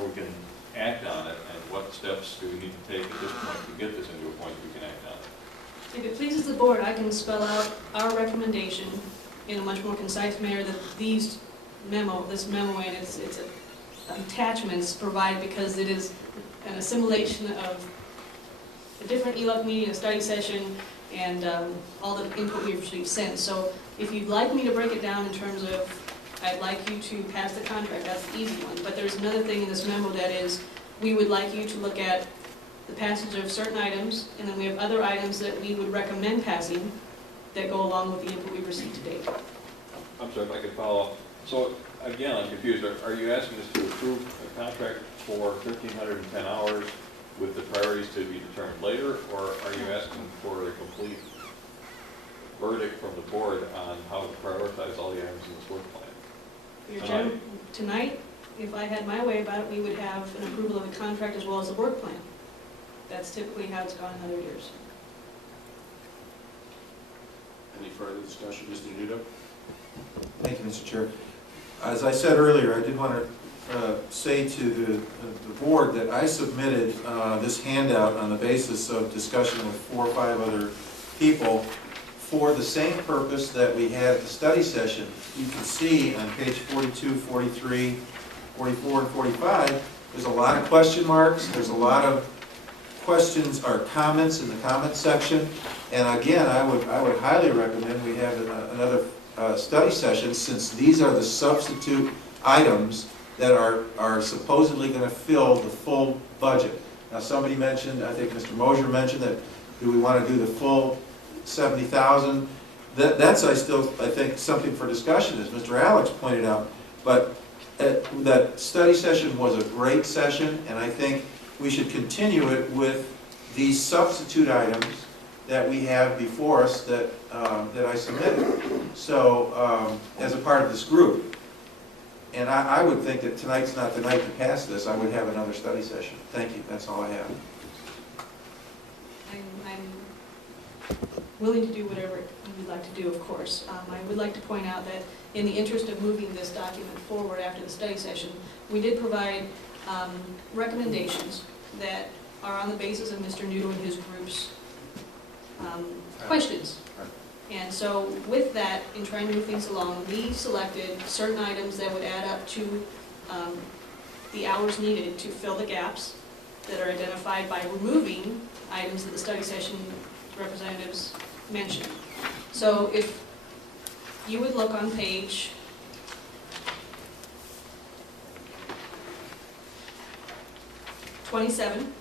we can act on it, and what steps do we need to take at this point to get this into a point that we can act on it? If it pleases the board, I can spell out our recommendation in a much more concise manner that this memo and its attachments provide, because it is an assimilation of a different ELUC meeting, a study session, and all the input we've received since. So if you'd like me to break it down in terms of, I'd like you to pass the contract, that's the easy one. But there's another thing in this memo that is, we would like you to look at the passage of certain items, and then we have other items that we would recommend passing that go along with the input we've received to date. I'm sorry, if I could follow up. So again, I'm confused. Are you asking us to approve a contract for 1,510 hours with the priorities to be determined later, or are you asking for a complete verdict from the board on how to prioritize all the items in this work plan? Tonight, if I had my way about it, we would have an approval of the contract as well as the work plan. That's typically how it's gone in other years. Any further discussion? Mr. Nudo? Thank you, Mr. Chair. As I said earlier, I did want to say to the board that I submitted this handout on the basis of discussion with 4 or 5 other people for the same purpose that we had at the study session. You can see on page 42, 43, 44, and 45, there's a lot of question marks. There's a lot of questions or comments in the comment section. And again, I would highly recommend we have another study session, since these are the substitute items that are supposedly going to fill the full budget. Now, somebody mentioned, I think Mr. Mosier mentioned, that do we want to do the full 70,000? That's I think something for discussion, as Mr. Alex pointed out. But that study session was a great session, and I think we should continue it with these substitute items that we have before us that I submitted. So as a part of this group. And I would think that tonight's not the night to pass this. I would have another study session. Thank you. That's all I have. willing to do whatever you would like to do, of course. I would like to point out that in the interest of moving this document forward after the study session, we did provide recommendations that are on the basis of Mr. Nudo and his group's questions. And so with that, in trying to move things along, we selected certain items that would add up to the hours needed to fill the gaps that are identified by removing items that the study session representatives mentioned. So if you would look on page 27,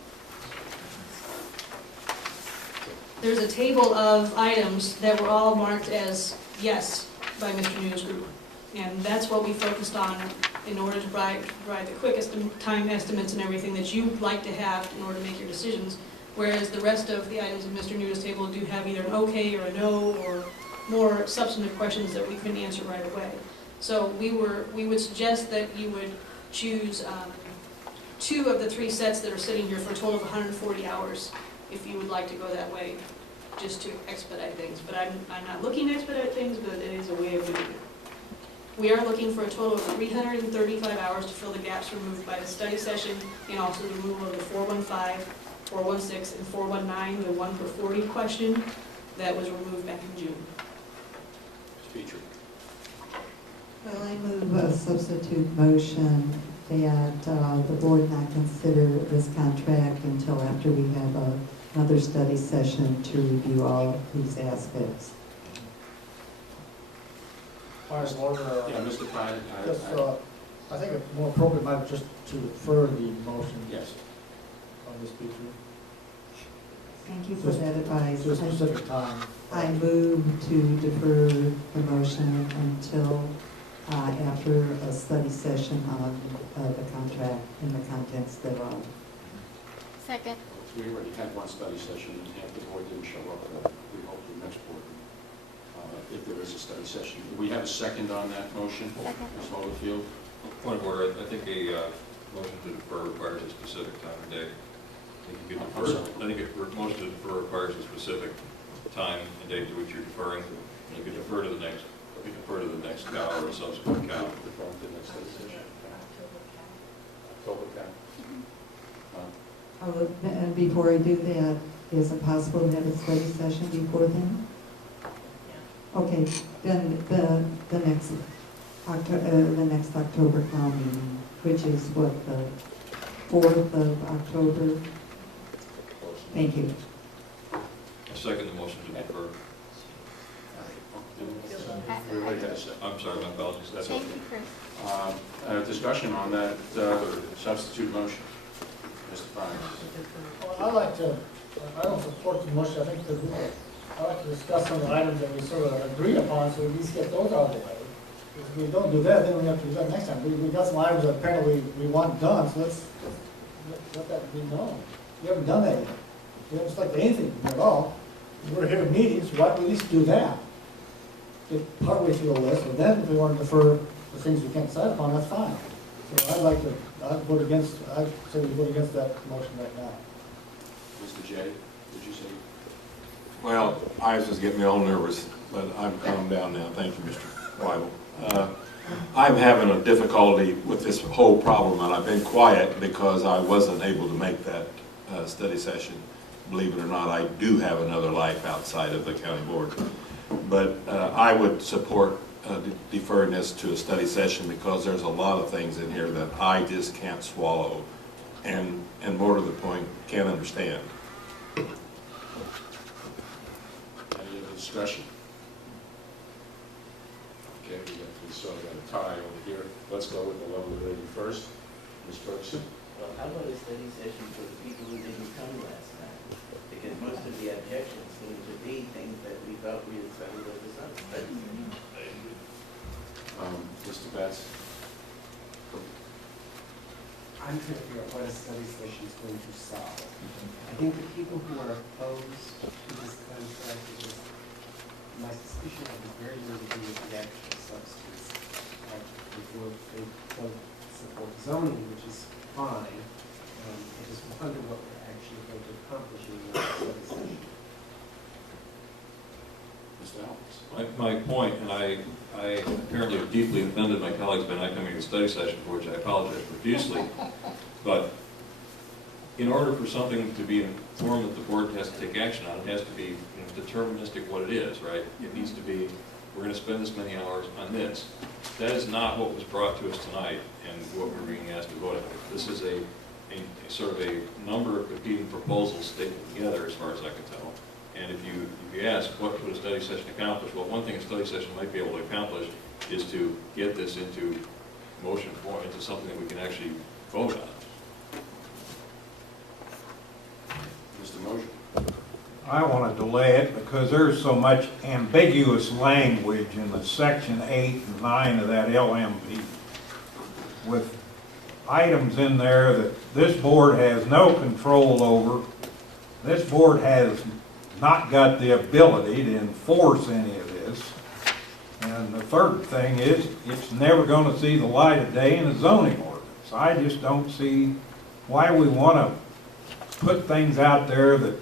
there's a table of items that were all marked as yes by Mr. Nudo's group. And that's what we focused on in order to provide the quickest time estimates and everything that you'd like to have in order to make your decisions. Whereas the rest of the items in Mr. Nudo's table do have either an okay or a no or more substantive questions that we couldn't answer right away. So we would suggest that you would choose 2 of the 3 sets that are sitting here for a total of 140 hours if you would like to go that way, just to expedite things. But I'm not looking to expedite things, but it is a way of doing it. We are looking for a total of 335 hours to fill the gaps removed by the study session and also the removal of the 415, 416, and 419, the 1 per 40 question that was removed back in June. Speaker. Well, I move a substitute motion that the board not consider this contract until after we have another study session to review all of these aspects. Point of order. Yeah, Mr. Klein, I think it's more appropriate might be just to defer the motion. Yes. On the speaker. Thank you for that advice. To a specific time. I move to defer the motion until after a study session on the contract and the contents thereof. Second. We already had one study session and half the board didn't show up. We hope the next board, if there is a study session. We have a second on that motion. Second. Ms. Holyfield. Point of order, I think a motion to defer requires a specific time of day. I think a motion to defer requires a specific time and date to which you're deferring. You can defer to the next, cow or a subsequent cow. Defer to the next study session. October 10th. And before I do that, is it possible to have a study session before then? Okay, then the next October cow meeting, which is what, the 4th of October? Thank you. I second the motion to defer. We already had a second. I'm sorry, my apologies. That's Thank okay. you, Chris. Discussion on that substitute motion. Mr. Fine. I don't support the motion. I think that I like to discuss some of the items that we sort of agreed upon, so we at least get those out of the way. If we don't do that, then we have to do that next time. We got some items that apparently we want done, so let's let that be known. We haven't done that yet. We haven't selected anything at all. We're here at meetings, why don't we at least do that? Get partway through the list, and then if we want to defer the things we can't decide upon, that's fine. So I'd say we vote against that motion right now. Mr. J, did you say? Well, I was just getting me all nervous, but I'm calmed down now. Thank you, Mr. Weibel. I'm having a difficulty with this whole problem, and I've been quiet because I wasn't able to make that study session. Believe it or not, I do have another life outside of the county board. But I would support deferring this to a study session because there's a lot of things in here that I just can't swallow and more to the point, can't understand. Any other discussion? Okay, we sort of got a tie over here. Let's go with the lovely lady first. Ms. Ferguson. Well, how about a study session for the people who didn't come last time? Because most of the objections seem to be things that we thought we had settled over the sunset. Mr. Betts. I'm trying to figure out what a study session is going to solve. I think the people who are opposed to this contract, my suspicion of it very little to do with the actual substance. They don't support zoning, which is fine. I just wonder what we're actually going to accomplish in the study session. Mr. Alves? My point, and I apparently have deeply offended my colleagues by not coming to a study session, for which I apologize profusely, but in order for something to be in a form that the board has to take action on, it has to be deterministic what it is, right? It needs to be, we're going to spend this many hours on this. That is not what was brought to us tonight and what we're being asked to vote on. This is a sort of a number of competing proposals stapled together, as far as I can tell. And if you ask, what would a study session accomplish? Well, one thing a study session might be able to accomplish is to get this into motion form, into something that we can actually vote on. Mr. Moser? I want to delay it because there's so much ambiguous language in the section 8 and 9 of that LMP with items in there that this board has no control over. This board has not got the ability to enforce any of this. And the third thing is, it's never going to see the light of day in a zoning ordinance. I just don't see why we want to put things out there that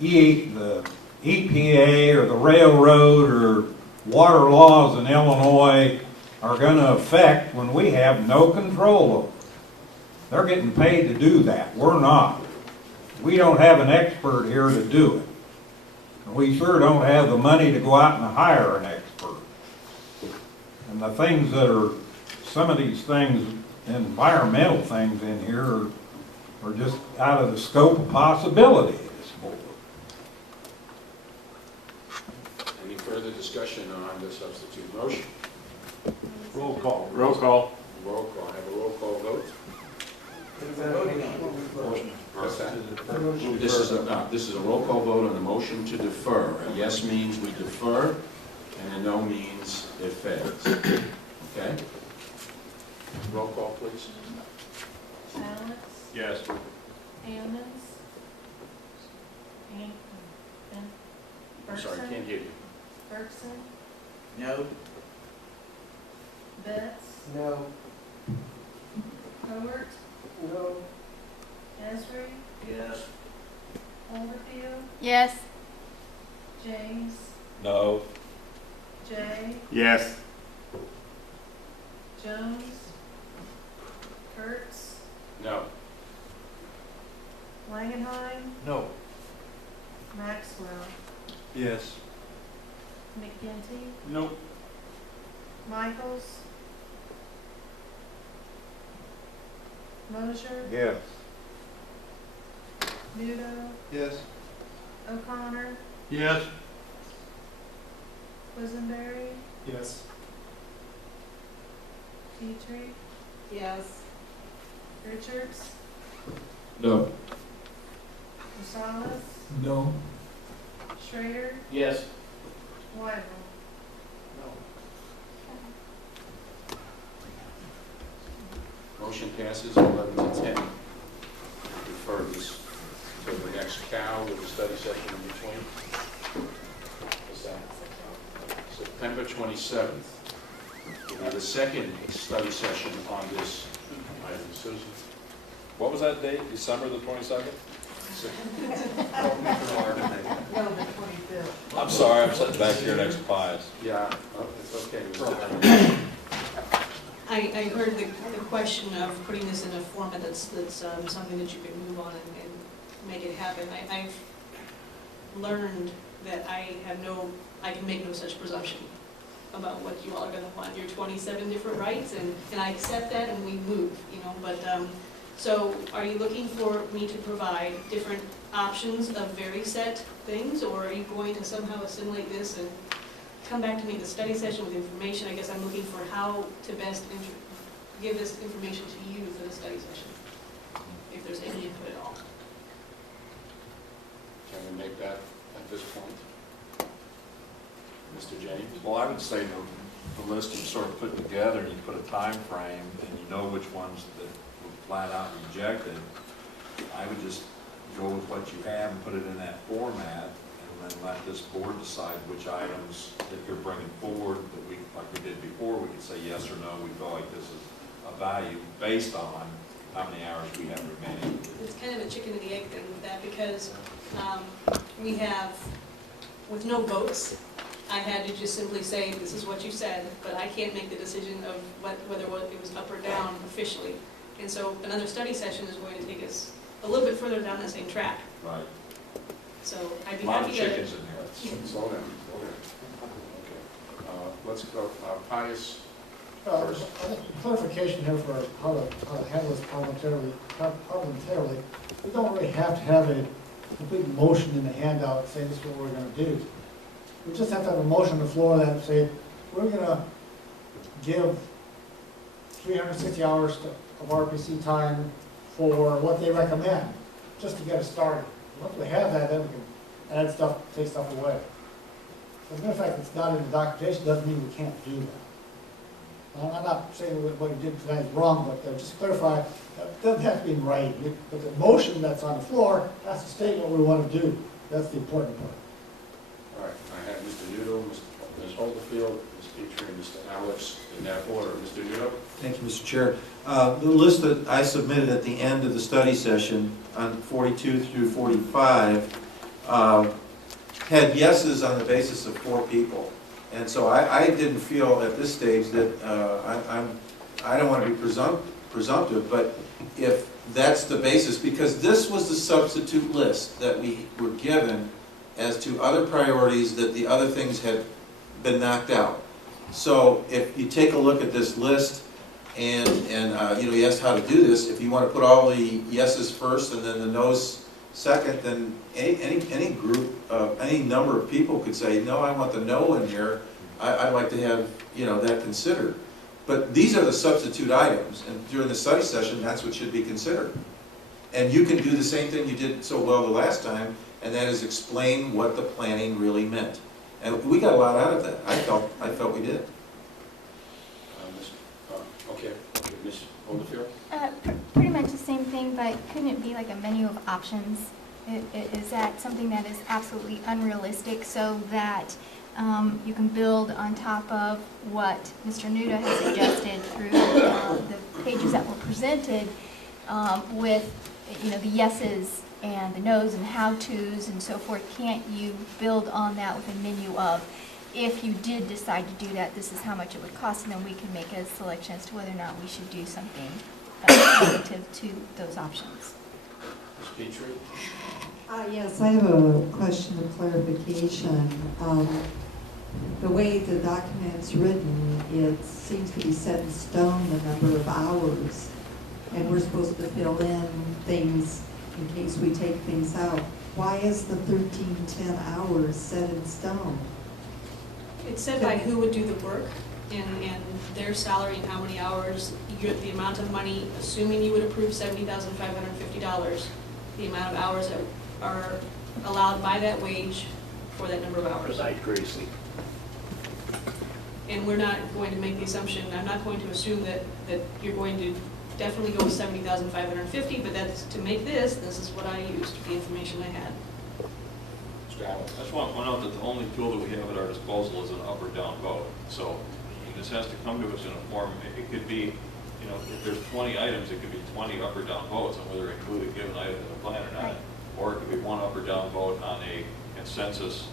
the EPA or the railroad or water laws in Illinois are going to affect when we have no control over. They're getting paid to do that. We're not. We don't have an expert here to do it. We sure don't have the money to go out and hire an expert. And the things that are, some of these things, environmental things in here are just out of the scope of possibility of this board. Any further discussion on the substitute motion? Roll call. Roll call. Roll call, have a roll call vote? What's that? This is a roll call vote on the motion to defer. A yes means we defer, and a no means it fails. Okay? Roll call, please. Alex? Yes. Ammons? I'm sorry, I can't hear you. Bergson? No? Betts? No. Howard? No. Esri? Yes. Overfield? Yes. James? No. Jay? Yes. Jones? Kurtz? No. Langenheim? No. Maxwell? Yes. McGinty? Nope. Michaels? Mosier? Yes. Nudo? Yes. O'Connor? Yes. Quisenberry? Yes. Petrie? Yes. Richards? No. Rosales? No. Schrader? Yes. Weigel? Motion passes 11 to 10. Defer this to the next cow with a study session in between. What's that? September 27th. We'll have a second study session on this item. Susan? What was that date? December the 22nd? I'm sorry, I'm sitting back here next to Pies. Yeah, it's okay. I heard the question of putting this in a format that's something that you can move on and make it happen. I've learned that I can make no such presumption about what you all are gonna want, your 27 different rights, and I accept that and we move, but, so are you looking for me to provide different options of very set things, or are you going to somehow assimilate this and come back to me at the study session with information? I guess I'm looking for how to best give this information to you for the study session, if there's any input at all. Can we make that at this point? Mr. James? Well, I would say the list you sort of put together, and you put a time frame, and you know which ones that were flat out rejected. I would just go with what you have and put it in that format, and then let this board decide which items that you're bringing forward that we, like we did before, we could say yes or no, we feel like this is a value based on how many hours we have remaining. It's kind of a chicken and the egg thing with that, because we have with no votes, I had to just simply say, this is what you said, but I can't make the decision of whether it was up or down officially. And so another study session is going to take us a little bit further down that same track. Right. So I'd A be lot of happy to. chickens in here. Slow down, slow down. Okay. Let's go, Pius. I think clarification here for how to handle this parliamentarily. We don't really have to have a complete motion in the handout saying this is what we're gonna do. We just have to have a motion on the floor that say, we're gonna give 360 hours of RPC time for what they recommend, just to get us started. Once we have that, then we can add stuff, take stuff away. As a matter of fact, it's not in the documentation, doesn't mean we can't do that. I'm not saying what you did tonight is wrong, but just to clarify, it doesn't have to be in writing. But the motion that's on the floor has to state what we want to do. That's the important part. All right, I have Mr. Nudo, Ms. Holderfield, Ms. Petrie, and Mr. Alex in that order. Mr. Nudo? Thank you, Mr. Chair. The list that I submitted at the end of the study session on 42 through 45 had yeses on the basis of 4 people. And so I didn't feel at this stage that I don't want to be presumptive, but if that's the basis, because this was the substitute list that we were given as to other priorities that the other things had been knocked out. So if you take a look at this list and you asked how to do this, if you want to put all the yeses first and then the noes second, then any group, any number of people could say, no, I want the no in here. I'd like to have, that considered. But these are the substitute items, and during the study session, that's what should be considered. And you can do the same thing you did so well the last time, and that is explain what the planning really meant. And we got a lot out of that. I felt we did. Okay, Ms. Holderfield? Pretty much the same thing, but couldn't it be like a menu of options? Is that something that is absolutely unrealistic so that you can build on top of what Mr. Nuda has suggested through the pages that were presented with, the yeses and the nos and how-tos and so forth? Can't you build on that with a menu of, if you did decide to do that, this is how much it would cost, and then we can make a selection as to whether or not we should do something relative to those options? Ms. Petrie? Yes, I have a question of clarification. The way the document's written, it seems to be set in stone the number of hours, and we're supposed to fill in things in case we take things out. Why is the 1310 hours set in stone? It's said by who would do the work and their salary and how many hours, the amount of money, assuming you would approve $70,550, the amount of hours that are allowed by that wage for that number of hours. Right, Gracie. And we're not going to make the assumption, I'm not going to assume that you're going to definitely go with $70,550, but that's, to make this is what I used, the information I had. I just want to point out that the only tool that we have at our disposal is an up or down vote. So this has to come to us in a form, it could be, if there's 20 items, it could be 20 up or down votes on whether to include a given item in the plan or not. Right. Or it could be one up or down vote on a consensus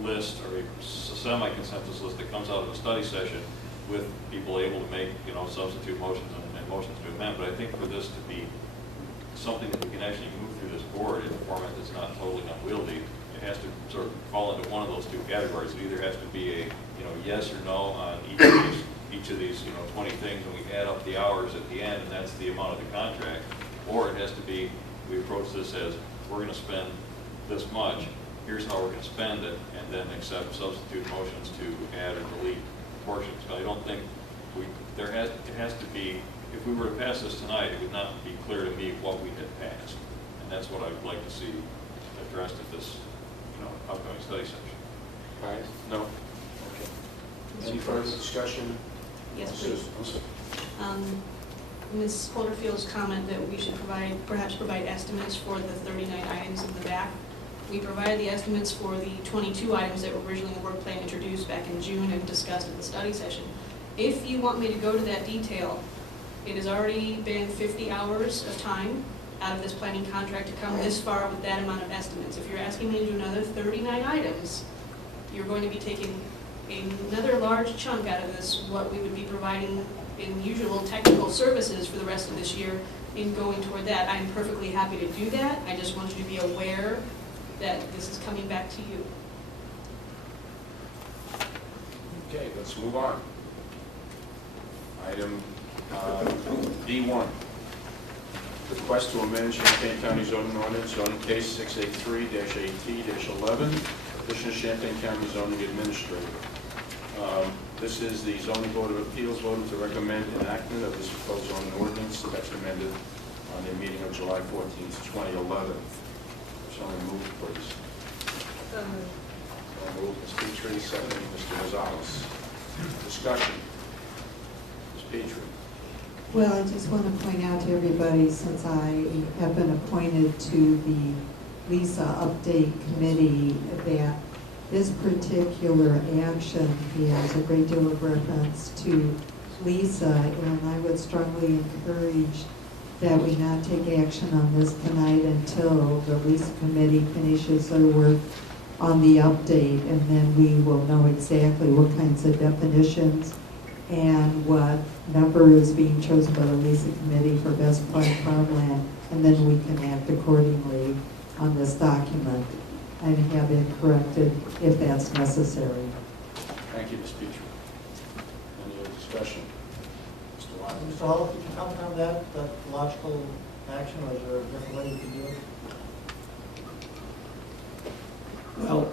list or a semi-consensus list that comes out of a study session with people able to make, substitute motions and motions to amend. But I think for this to be something that we can actually move through this board in a format that's not totally unwieldy, it has to sort of fall into one of those 2 categories. It either has to be a, yes or no on each of these 20 things, and we add up the hours at the end, and that's the amount of the contract. Or it has to be, we approach this as, we're going to spend this much, here's how we're going to spend it, and then accept substitute motions to add or delete portions. But I don't think it has to be, if we were to pass this tonight, it would not be clear to me what we had passed. And that's what I'd like to see addressed at this, upcoming study session. All right, no? Okay. Any further discussion? Yes, please. Ms. Holderfield's comment that we should perhaps provide estimates for the 39 items in the back. We provided the estimates for the 22 items that were originally in the work plan introduced back in June and discussed at the study session. If you want me to go to that detail, it has already been 50 hours of time out of this planning contract to come this far with that amount of estimates. If you're asking me to do another 39 items, you're going to be taking another large chunk out of this, what we would be providing in usual technical services for the rest of this year in going toward that. I'm perfectly happy to do that. I just want you to be aware that this is coming back to you. Okay, let's move on. Item D1. Request to amend Champaign County zoning ordinance, zoning case 683-AT-11, petition Champaign County zoning administrator. This is the zoning board of appeals voting to recommend enactment of this proposed zoning ordinance that's amended on the meeting of July 14th, 2011. Someone move, please. So moved, Ms. Petrie, second, Mr. Gonzalez. Discussion. Ms. Petrie. Well, I just want to point out to everybody, since I have been appointed to the LISA Update Committee, that this particular action has a great deal of reference to LISA, and I would strongly encourage that we not take action on this tonight until the LISA Committee finishes their work on the update, and then we will know exactly what kinds of definitions and what number is being chosen by the LISA Committee for best prime farmland, and then we can act accordingly on this document and have it corrected if that's necessary. Thank you, Ms. Petrie. Any other discussion? Mr. Wiley? Mr. Hall, could you comment on that logical action, or is there a different way you can do it? Well,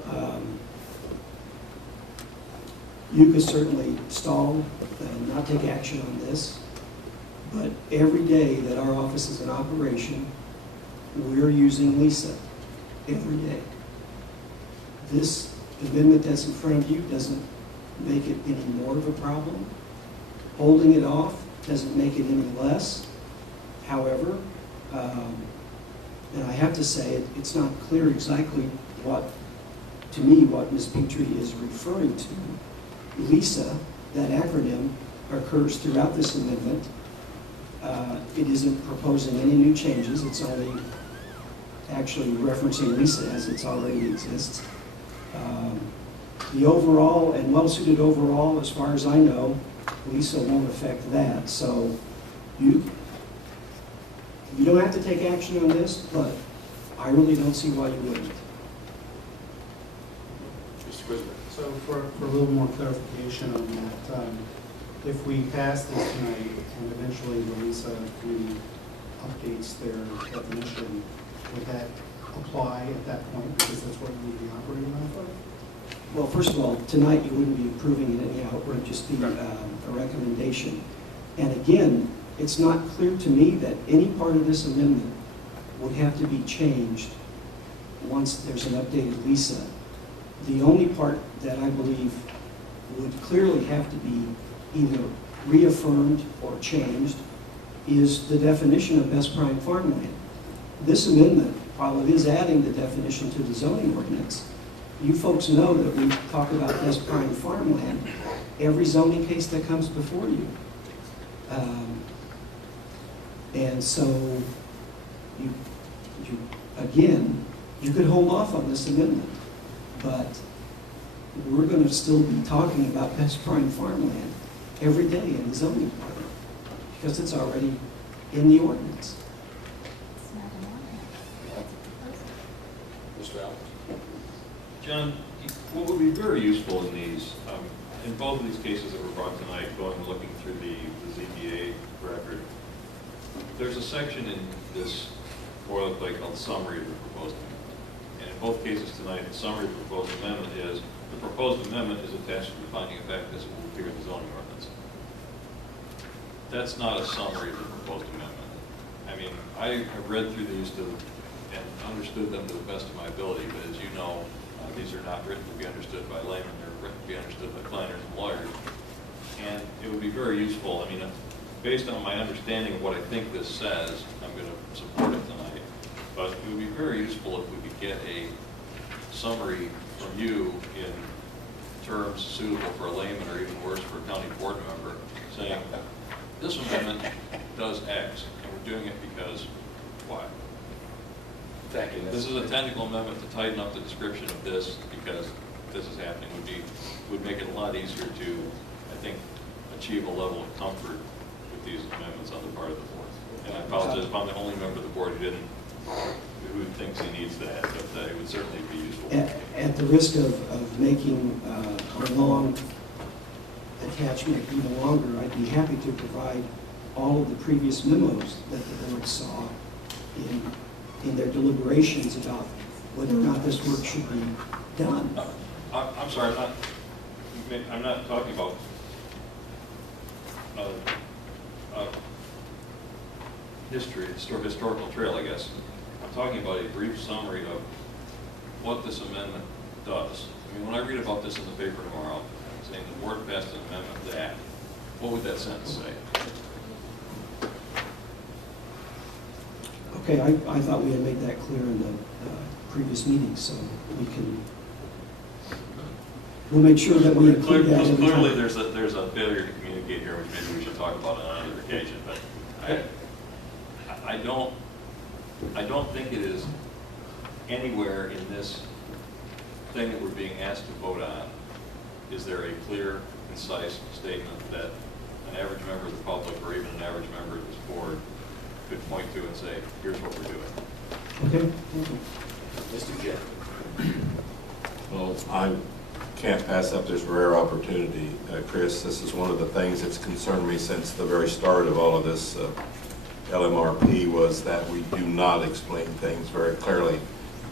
you could certainly stall and not take action on this, but every day that our office is in operation, we're using LISA every day. This amendment that's in front of you doesn't make it any more of a problem. Holding it off doesn't make it any less. However, and I have to say, it's not clear exactly to me, what Ms. Petrie is referring to. LISA, that acronym, occurs throughout this amendment. It isn't proposing any new changes. It's only actually referencing LISA as it already exists. The overall and well-suited overall, as far as I know, LISA won't affect that. So you don't have to take action on this, but I really don't see why you wouldn't. Mr. Quisberg. So for a little more clarification on that, if we pass this tonight and eventually the LISA committee updates their definition, would that apply at that point, because that's what you would be operating off of? Well, first of all, tonight you wouldn't be approving it anyhow. It would just be a recommendation. And again, it's not clear to me that any part of this amendment would have to be changed once there's an updated LISA. The only part that I believe would clearly have to be either reaffirmed or changed is the definition of best prime farmland. This amendment, while it is adding the definition to the zoning ordinance, you folks know that we talk about best prime farmland every zoning case that comes before you. And so, again, you could hold off on this amendment, but we're going to still be talking about best prime farmland every day in the zoning department because it's already in the ordinance. It's not an ordinance. Mr. Allen. John, what would be very useful in both of these cases that were brought tonight, going and looking through the ZBA record, there's a section in this boilerplate called summary of the proposed amendment. And in both cases tonight, the summary of the proposed amendment is, the proposed amendment is attached to the finding of fact as it will appear in the zoning ordinance. That's not a summary of the proposed amendment. I mean, I have read through these and understood them to the best of my ability, but as you know, these are not written to be understood by laymen, they're written to be understood by planners and lawyers. And it would be very useful, I mean, based on my understanding of what I think this says, I'm going to support it tonight, but it would be very useful if we could get a summary from you in terms suitable for a layman or even worse for a county board member, saying, this amendment does X, and we're doing it because Y. Thank you. This is a technical amendment to tighten up the description of this, because this is happening, would make it a lot easier to, I think, achieve a level of comfort with these amendments on the part of the board. And I apologize if I'm the only member of the board who thinks he needs that, but it would certainly be useful. At the risk of making a long attachment even longer, I'd be happy to provide all of the previous memos that the board saw in their deliberations about whether or not this work should be done. I'm sorry, I'm not talking about historical trail, I guess. I'm talking about a brief summary of what this amendment does. I mean, when I read about this in the paper tomorrow, saying the board passed an amendment that, what would that sentence say? Okay, I thought we had made that clear in the previous meeting, so we'll make sure that we include that in the Clearly, there's a failure to communicate here, which maybe we should talk about on another occasion, but I don't think it is anywhere in this thing that we're being asked to vote on, is there a clear, concise statement that an average member of the public or even an average member of this board could point to and say, here's what we're doing. Okay. Mr. Jeff. Well, I can't pass up this rare opportunity, Chris. This is one of the things that's concerned me since the very start of all of this LMRP, was that we do not explain things very clearly.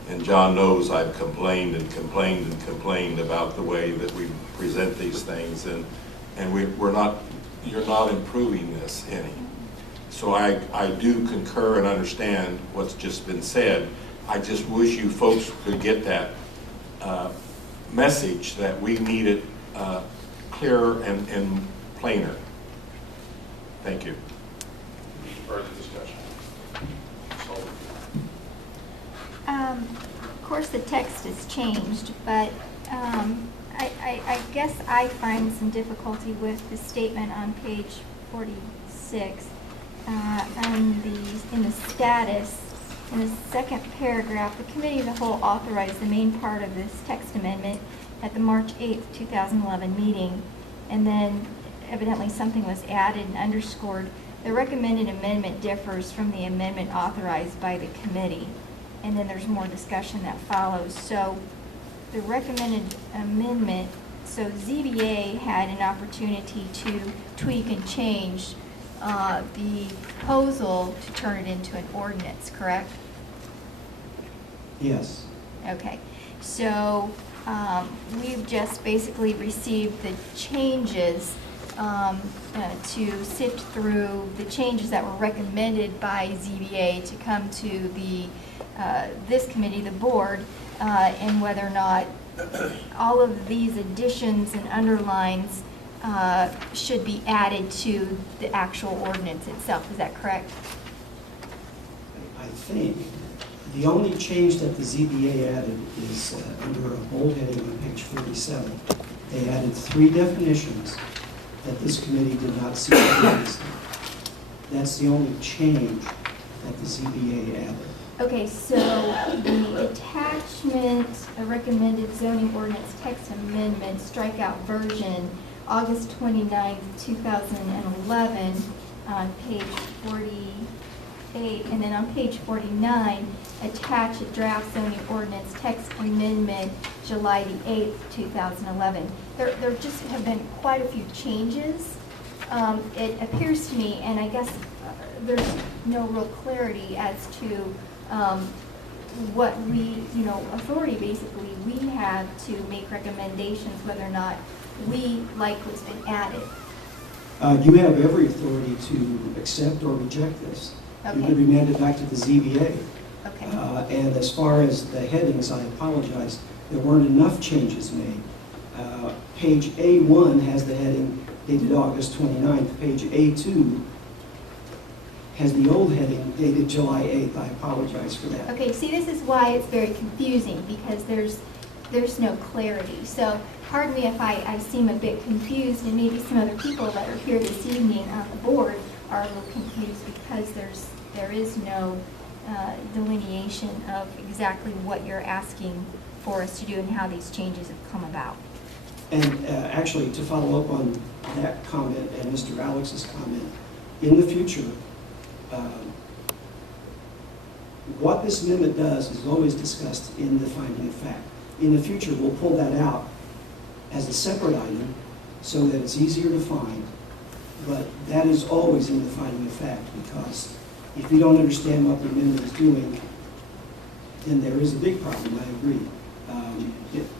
And John knows I've complained and complained and complained about the way that we present these things, and you're not improving this any. So I do concur and understand what's just been said. I just wish you folks could get that message that we need it clearer and plainer. Thank you. Further discussion? Of course, the text has changed, but I guess I find some difficulty with the statement on page 46 in the status. In the second paragraph, the committee of the whole authorized the main part of this text amendment at the March 8th, 2011 meeting, and then evidently something was added and underscored. The recommended amendment differs from the amendment authorized by the committee, and then there's more discussion that follows. So the recommended amendment, so ZBA had an opportunity to tweak and change the proposal to turn it into an ordinance, correct? Yes. Okay, so we've just basically received the changes to sift through the changes that were recommended by ZBA to come to the this committee, the board, and whether or not all of these additions and underlines should be added to the actual ordinance itself. Is that correct? I think the only change that the ZBA added is under a bold heading on page 47. They added 3 definitions that this committee did not see previously. That's the only change that the ZBA added. Okay, so the attachment, a recommended zoning ordinance text amendment, strikeout version, August 29th, 2011, on page 48, and then on page 49, attach a draft zoning ordinance text amendment, July the 8th, 2011. There just have been quite a few changes. It appears to me, and I guess there's no real clarity as to what we, authority basically we have to make recommendations whether or not we like what's been added. You have every authority to accept or reject this. Okay. You could remand it back to the ZBA. Okay. And as far as the headings, I apologize, there weren't enough changes made. Page A1 has the heading dated August 29th. Page A2 has the old heading dated July 8th. I apologize for that. Okay, see, this is why it's very confusing, because there's no clarity. So pardon me if I seem a bit confused, and maybe some other people that are here this evening on the board are a little confused, because there is no delineation of exactly what you're asking for us to do and how these changes have come about. And actually, to follow up on that comment and Mr. Alex's comment, in the future, what this amendment does is always discussed in the finding of fact. In the future, we'll pull that out as a separate item so that it's easier to find, but that is always in the finding of fact, because if you don't understand what the amendment is doing, then there is a big problem, I agree.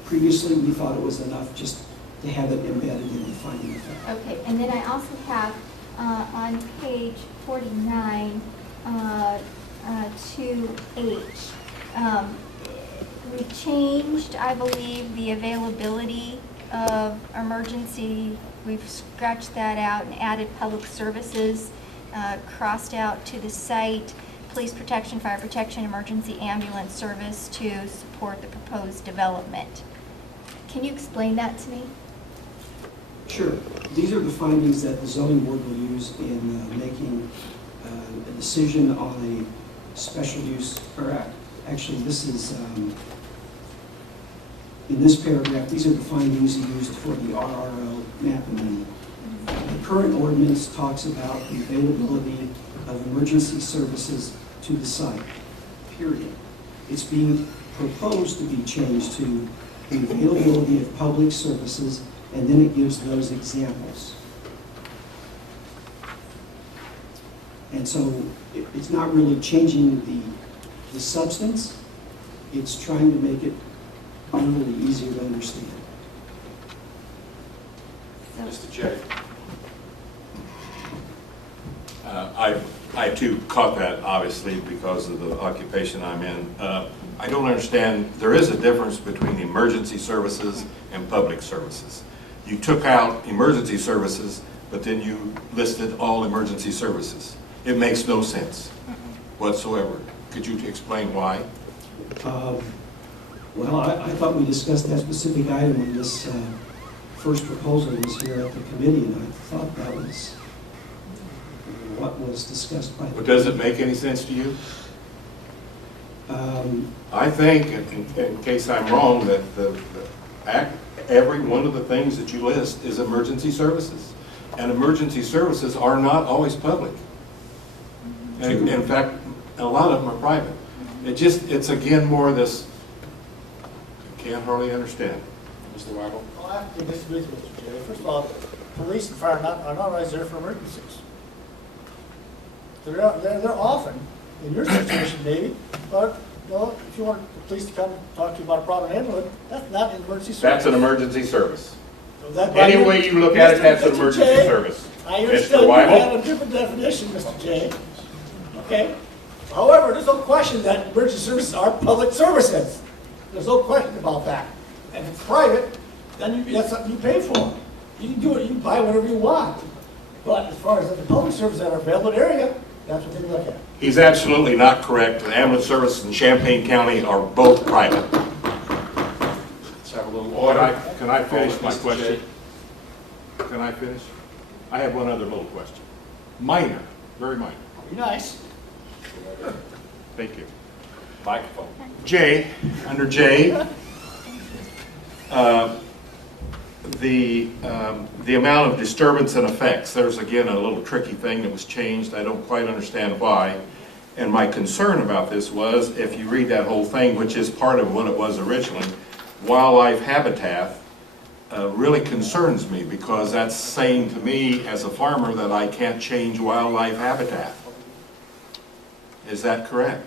Previously, we thought it was enough just to have it embedded in the finding of fact. Okay, and then I also have on page 49, 2H, we changed, I believe, the availability of emergency. We've scratched that out and added public services, crossed out to the site, police protection, fire protection, emergency ambulance service to support the proposed development. Can you explain that to me? Sure. These are the findings that the zoning board will use in making a decision on a special use, or actually this is, in this paragraph, these are the findings used for the RRO map amendment. The current ordinance talks about the availability of emergency services to the site, period. It's being proposed to be changed to the availability of public services, and then it gives those examples. And so it's not really changing the substance, it's trying to make it really easier to understand. Mr. J. I too caught that, obviously, because of the occupation I'm in. I don't understand, there is a difference between emergency services and public services. You took out emergency services, but then you listed all emergency services. It makes no sense whatsoever. Could you explain why? Well, I thought we discussed that specific item when this first proposal was here at the committee, and I thought that was what was discussed by the... But does it make any sense to you? I think, in case I'm wrong, that every one of the things that you list is emergency services. And emergency services are not always public. And in fact, a lot of them are private. It's again more this, I can't hardly understand. Mr. Weigel? Well, I have to disagree with Mr. Jerry. First of all, police and fire are not always there for emergencies. They're often, in your situation maybe, but if you want the police to come talk to you about a problem in the neighborhood, that's not an emergency service. That's an emergency service. So Any way you look at it, that's an emergency service. I understand you have a different definition, Mr. J. Okay? However, there's no question that emergency services are public services. There's no question about that. And if it's private, then that's something you pay for. You can do it, you can buy whatever you want. But as far as the public services that are available in the area, that's what they look at. He's absolutely not correct. The ambulance services in Champaign County are both private. Let's have a little order. Can I finish my Mr. question? J. Can I finish? I have one other little question. Minor, very minor. Be nice. Thank you. Microphone. J, under J, the amount of disturbance and effects, there's again a little tricky thing that was changed. I don't quite understand why. And my concern about this was, if you read that whole thing, which is part of what it was originally, wildlife habitat really concerns me, because that's saying to me as a farmer that I can't change wildlife habitat. Is that correct?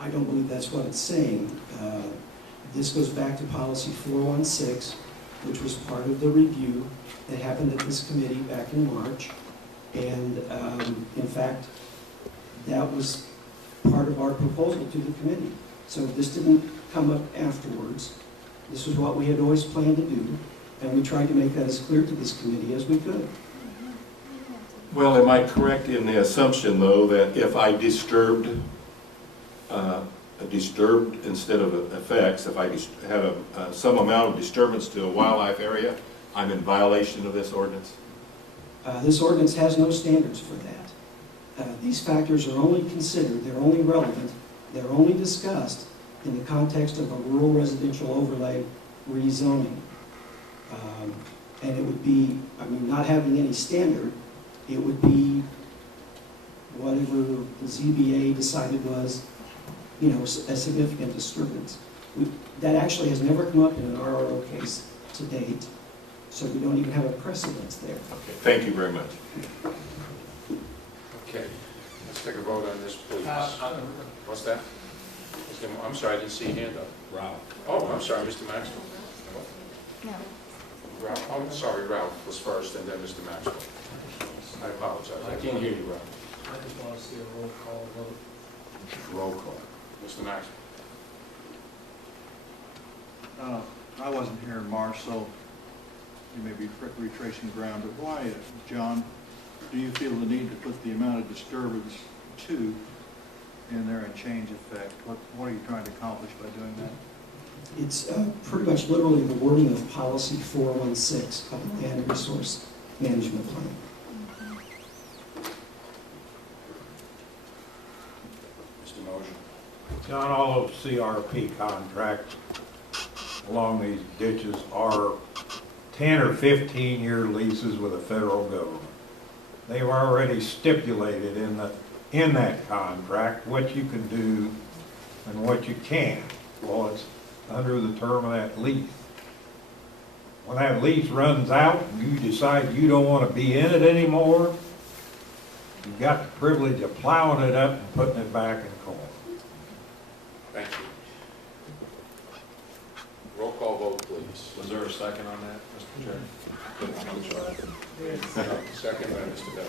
I don't believe that's what it's saying. This goes back to policy 416, which was part of the review that happened at this committee back in March. And in fact, that was part of our proposal to the committee. So this didn't come up afterwards. This was what we had always planned to do, and we tried to make that as clear to this committee as we could. Well, am I correct in the assumption, though, that if I disturbed instead of effects, if I had some amount of disturbance to a wildlife area, I'm in violation of this ordinance? This ordinance has no standards for that. These factors are only considered, they're only relevant, they're only discussed in the context of a rural residential overlay rezoning. And it would be, I mean, not having any standard, it would be whatever the ZBA decided was, you know, a significant disturbance. That actually has never come up in an RRO case to date, so we don't even have a precedence there. Okay, thank you very much. Okay, let's take a vote on this, please. What's that? I'm sorry, I didn't see your hand up. Ralph. Oh, I'm sorry, Mr. Maxwell. No. Ralph, I'm sorry, Ralph was first, and then Mr. Maxwell. I apologize, I can't hear you, Ralph. I just want to see a roll call vote. Roll call. Mr. Maxwell. I wasn't here in March, so you may be retracing ground, but why, John, do you feel the need to put the amount of disturbance to in there and change effect? What are you trying to accomplish by doing that? It's pretty much literally the wording of policy 416 of the Land Resource Management Plan. Mr. Moser. John, all of CRP contracts along these ditches are 10 or 15-year leases with the federal government. They've already stipulated in that contract what you can do and what you can't. Well, it's under the term of that lease. When that lease runs out and you decide you don't want to be in it anymore, you've got the privilege of plowing it up and putting it back in corn. Thank you. Roll call vote, please. Was there a second on that, Mr. Chair? Second by Mr. Bell.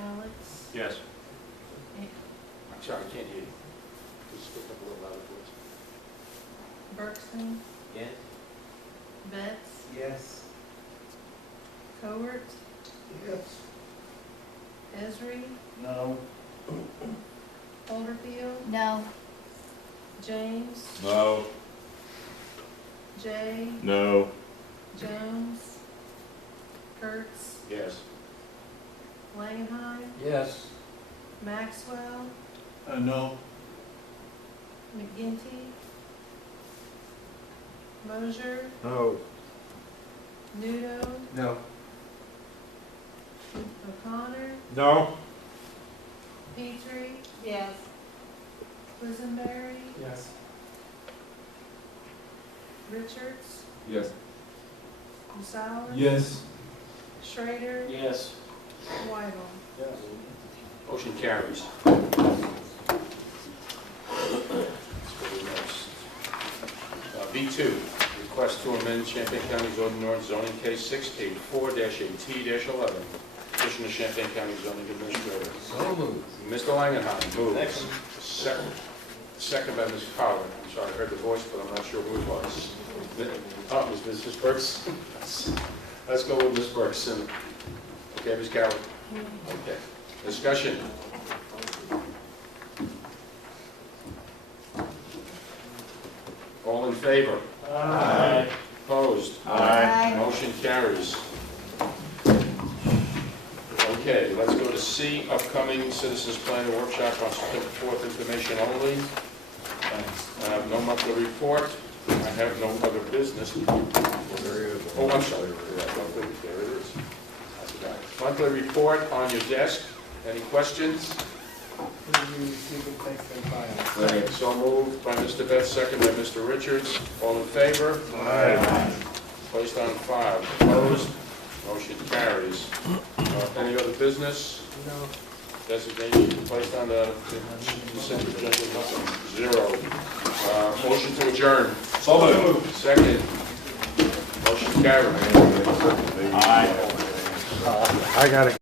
Alex? Yes. I'm sorry, I can't hear you. Please speak up a little louder, please. Bergson? Yes? Betts? Yes. Cowart? Yes. Esri? No. Holderfield? No. James? No. Jay? No. Jones? Kurtz? Yes. Langenheim? Yes. Maxwell? No. McGinty? Mosier? No. Nudo? No. O'Connor? No. Petrie? Yes. Quisenberry? Yes. Richards? Yes. Gonzalez? Yes. Schrader? Yes. Weigel? Yes. Motion carries. B2, request to amend Champaign County zoning zoning case 684-AT-11. Petition to Champaign County zoning administrator. So moved. Mr. Langenheim moves. Second by Ms. Collins. I'm sorry, I heard the voice, but I'm not sure who it was. Oh, it was Mrs. Bergson. Let's go with Ms. Bergson. Okay, Ms. Coward. Okay. Discussion. All in favor? Aye. Opposed? Aye. Motion carries. Okay, let's go to C, upcoming citizens planning workshop on September 4th, information only. I have no monthly report. I have no other business. Oh, I'm sorry. There it is. I forgot. Monthly report on your desk. Any questions? So moved by Mr. Betts, second by Mr. Richards. All in favor? Aye. Placed on file. Opposed? Motion carries. Any other business? No. Designation placed on the consent agenda, nothing. Zero. Motion to adjourn. So moved. Second. Motion carried. Aye. I gotta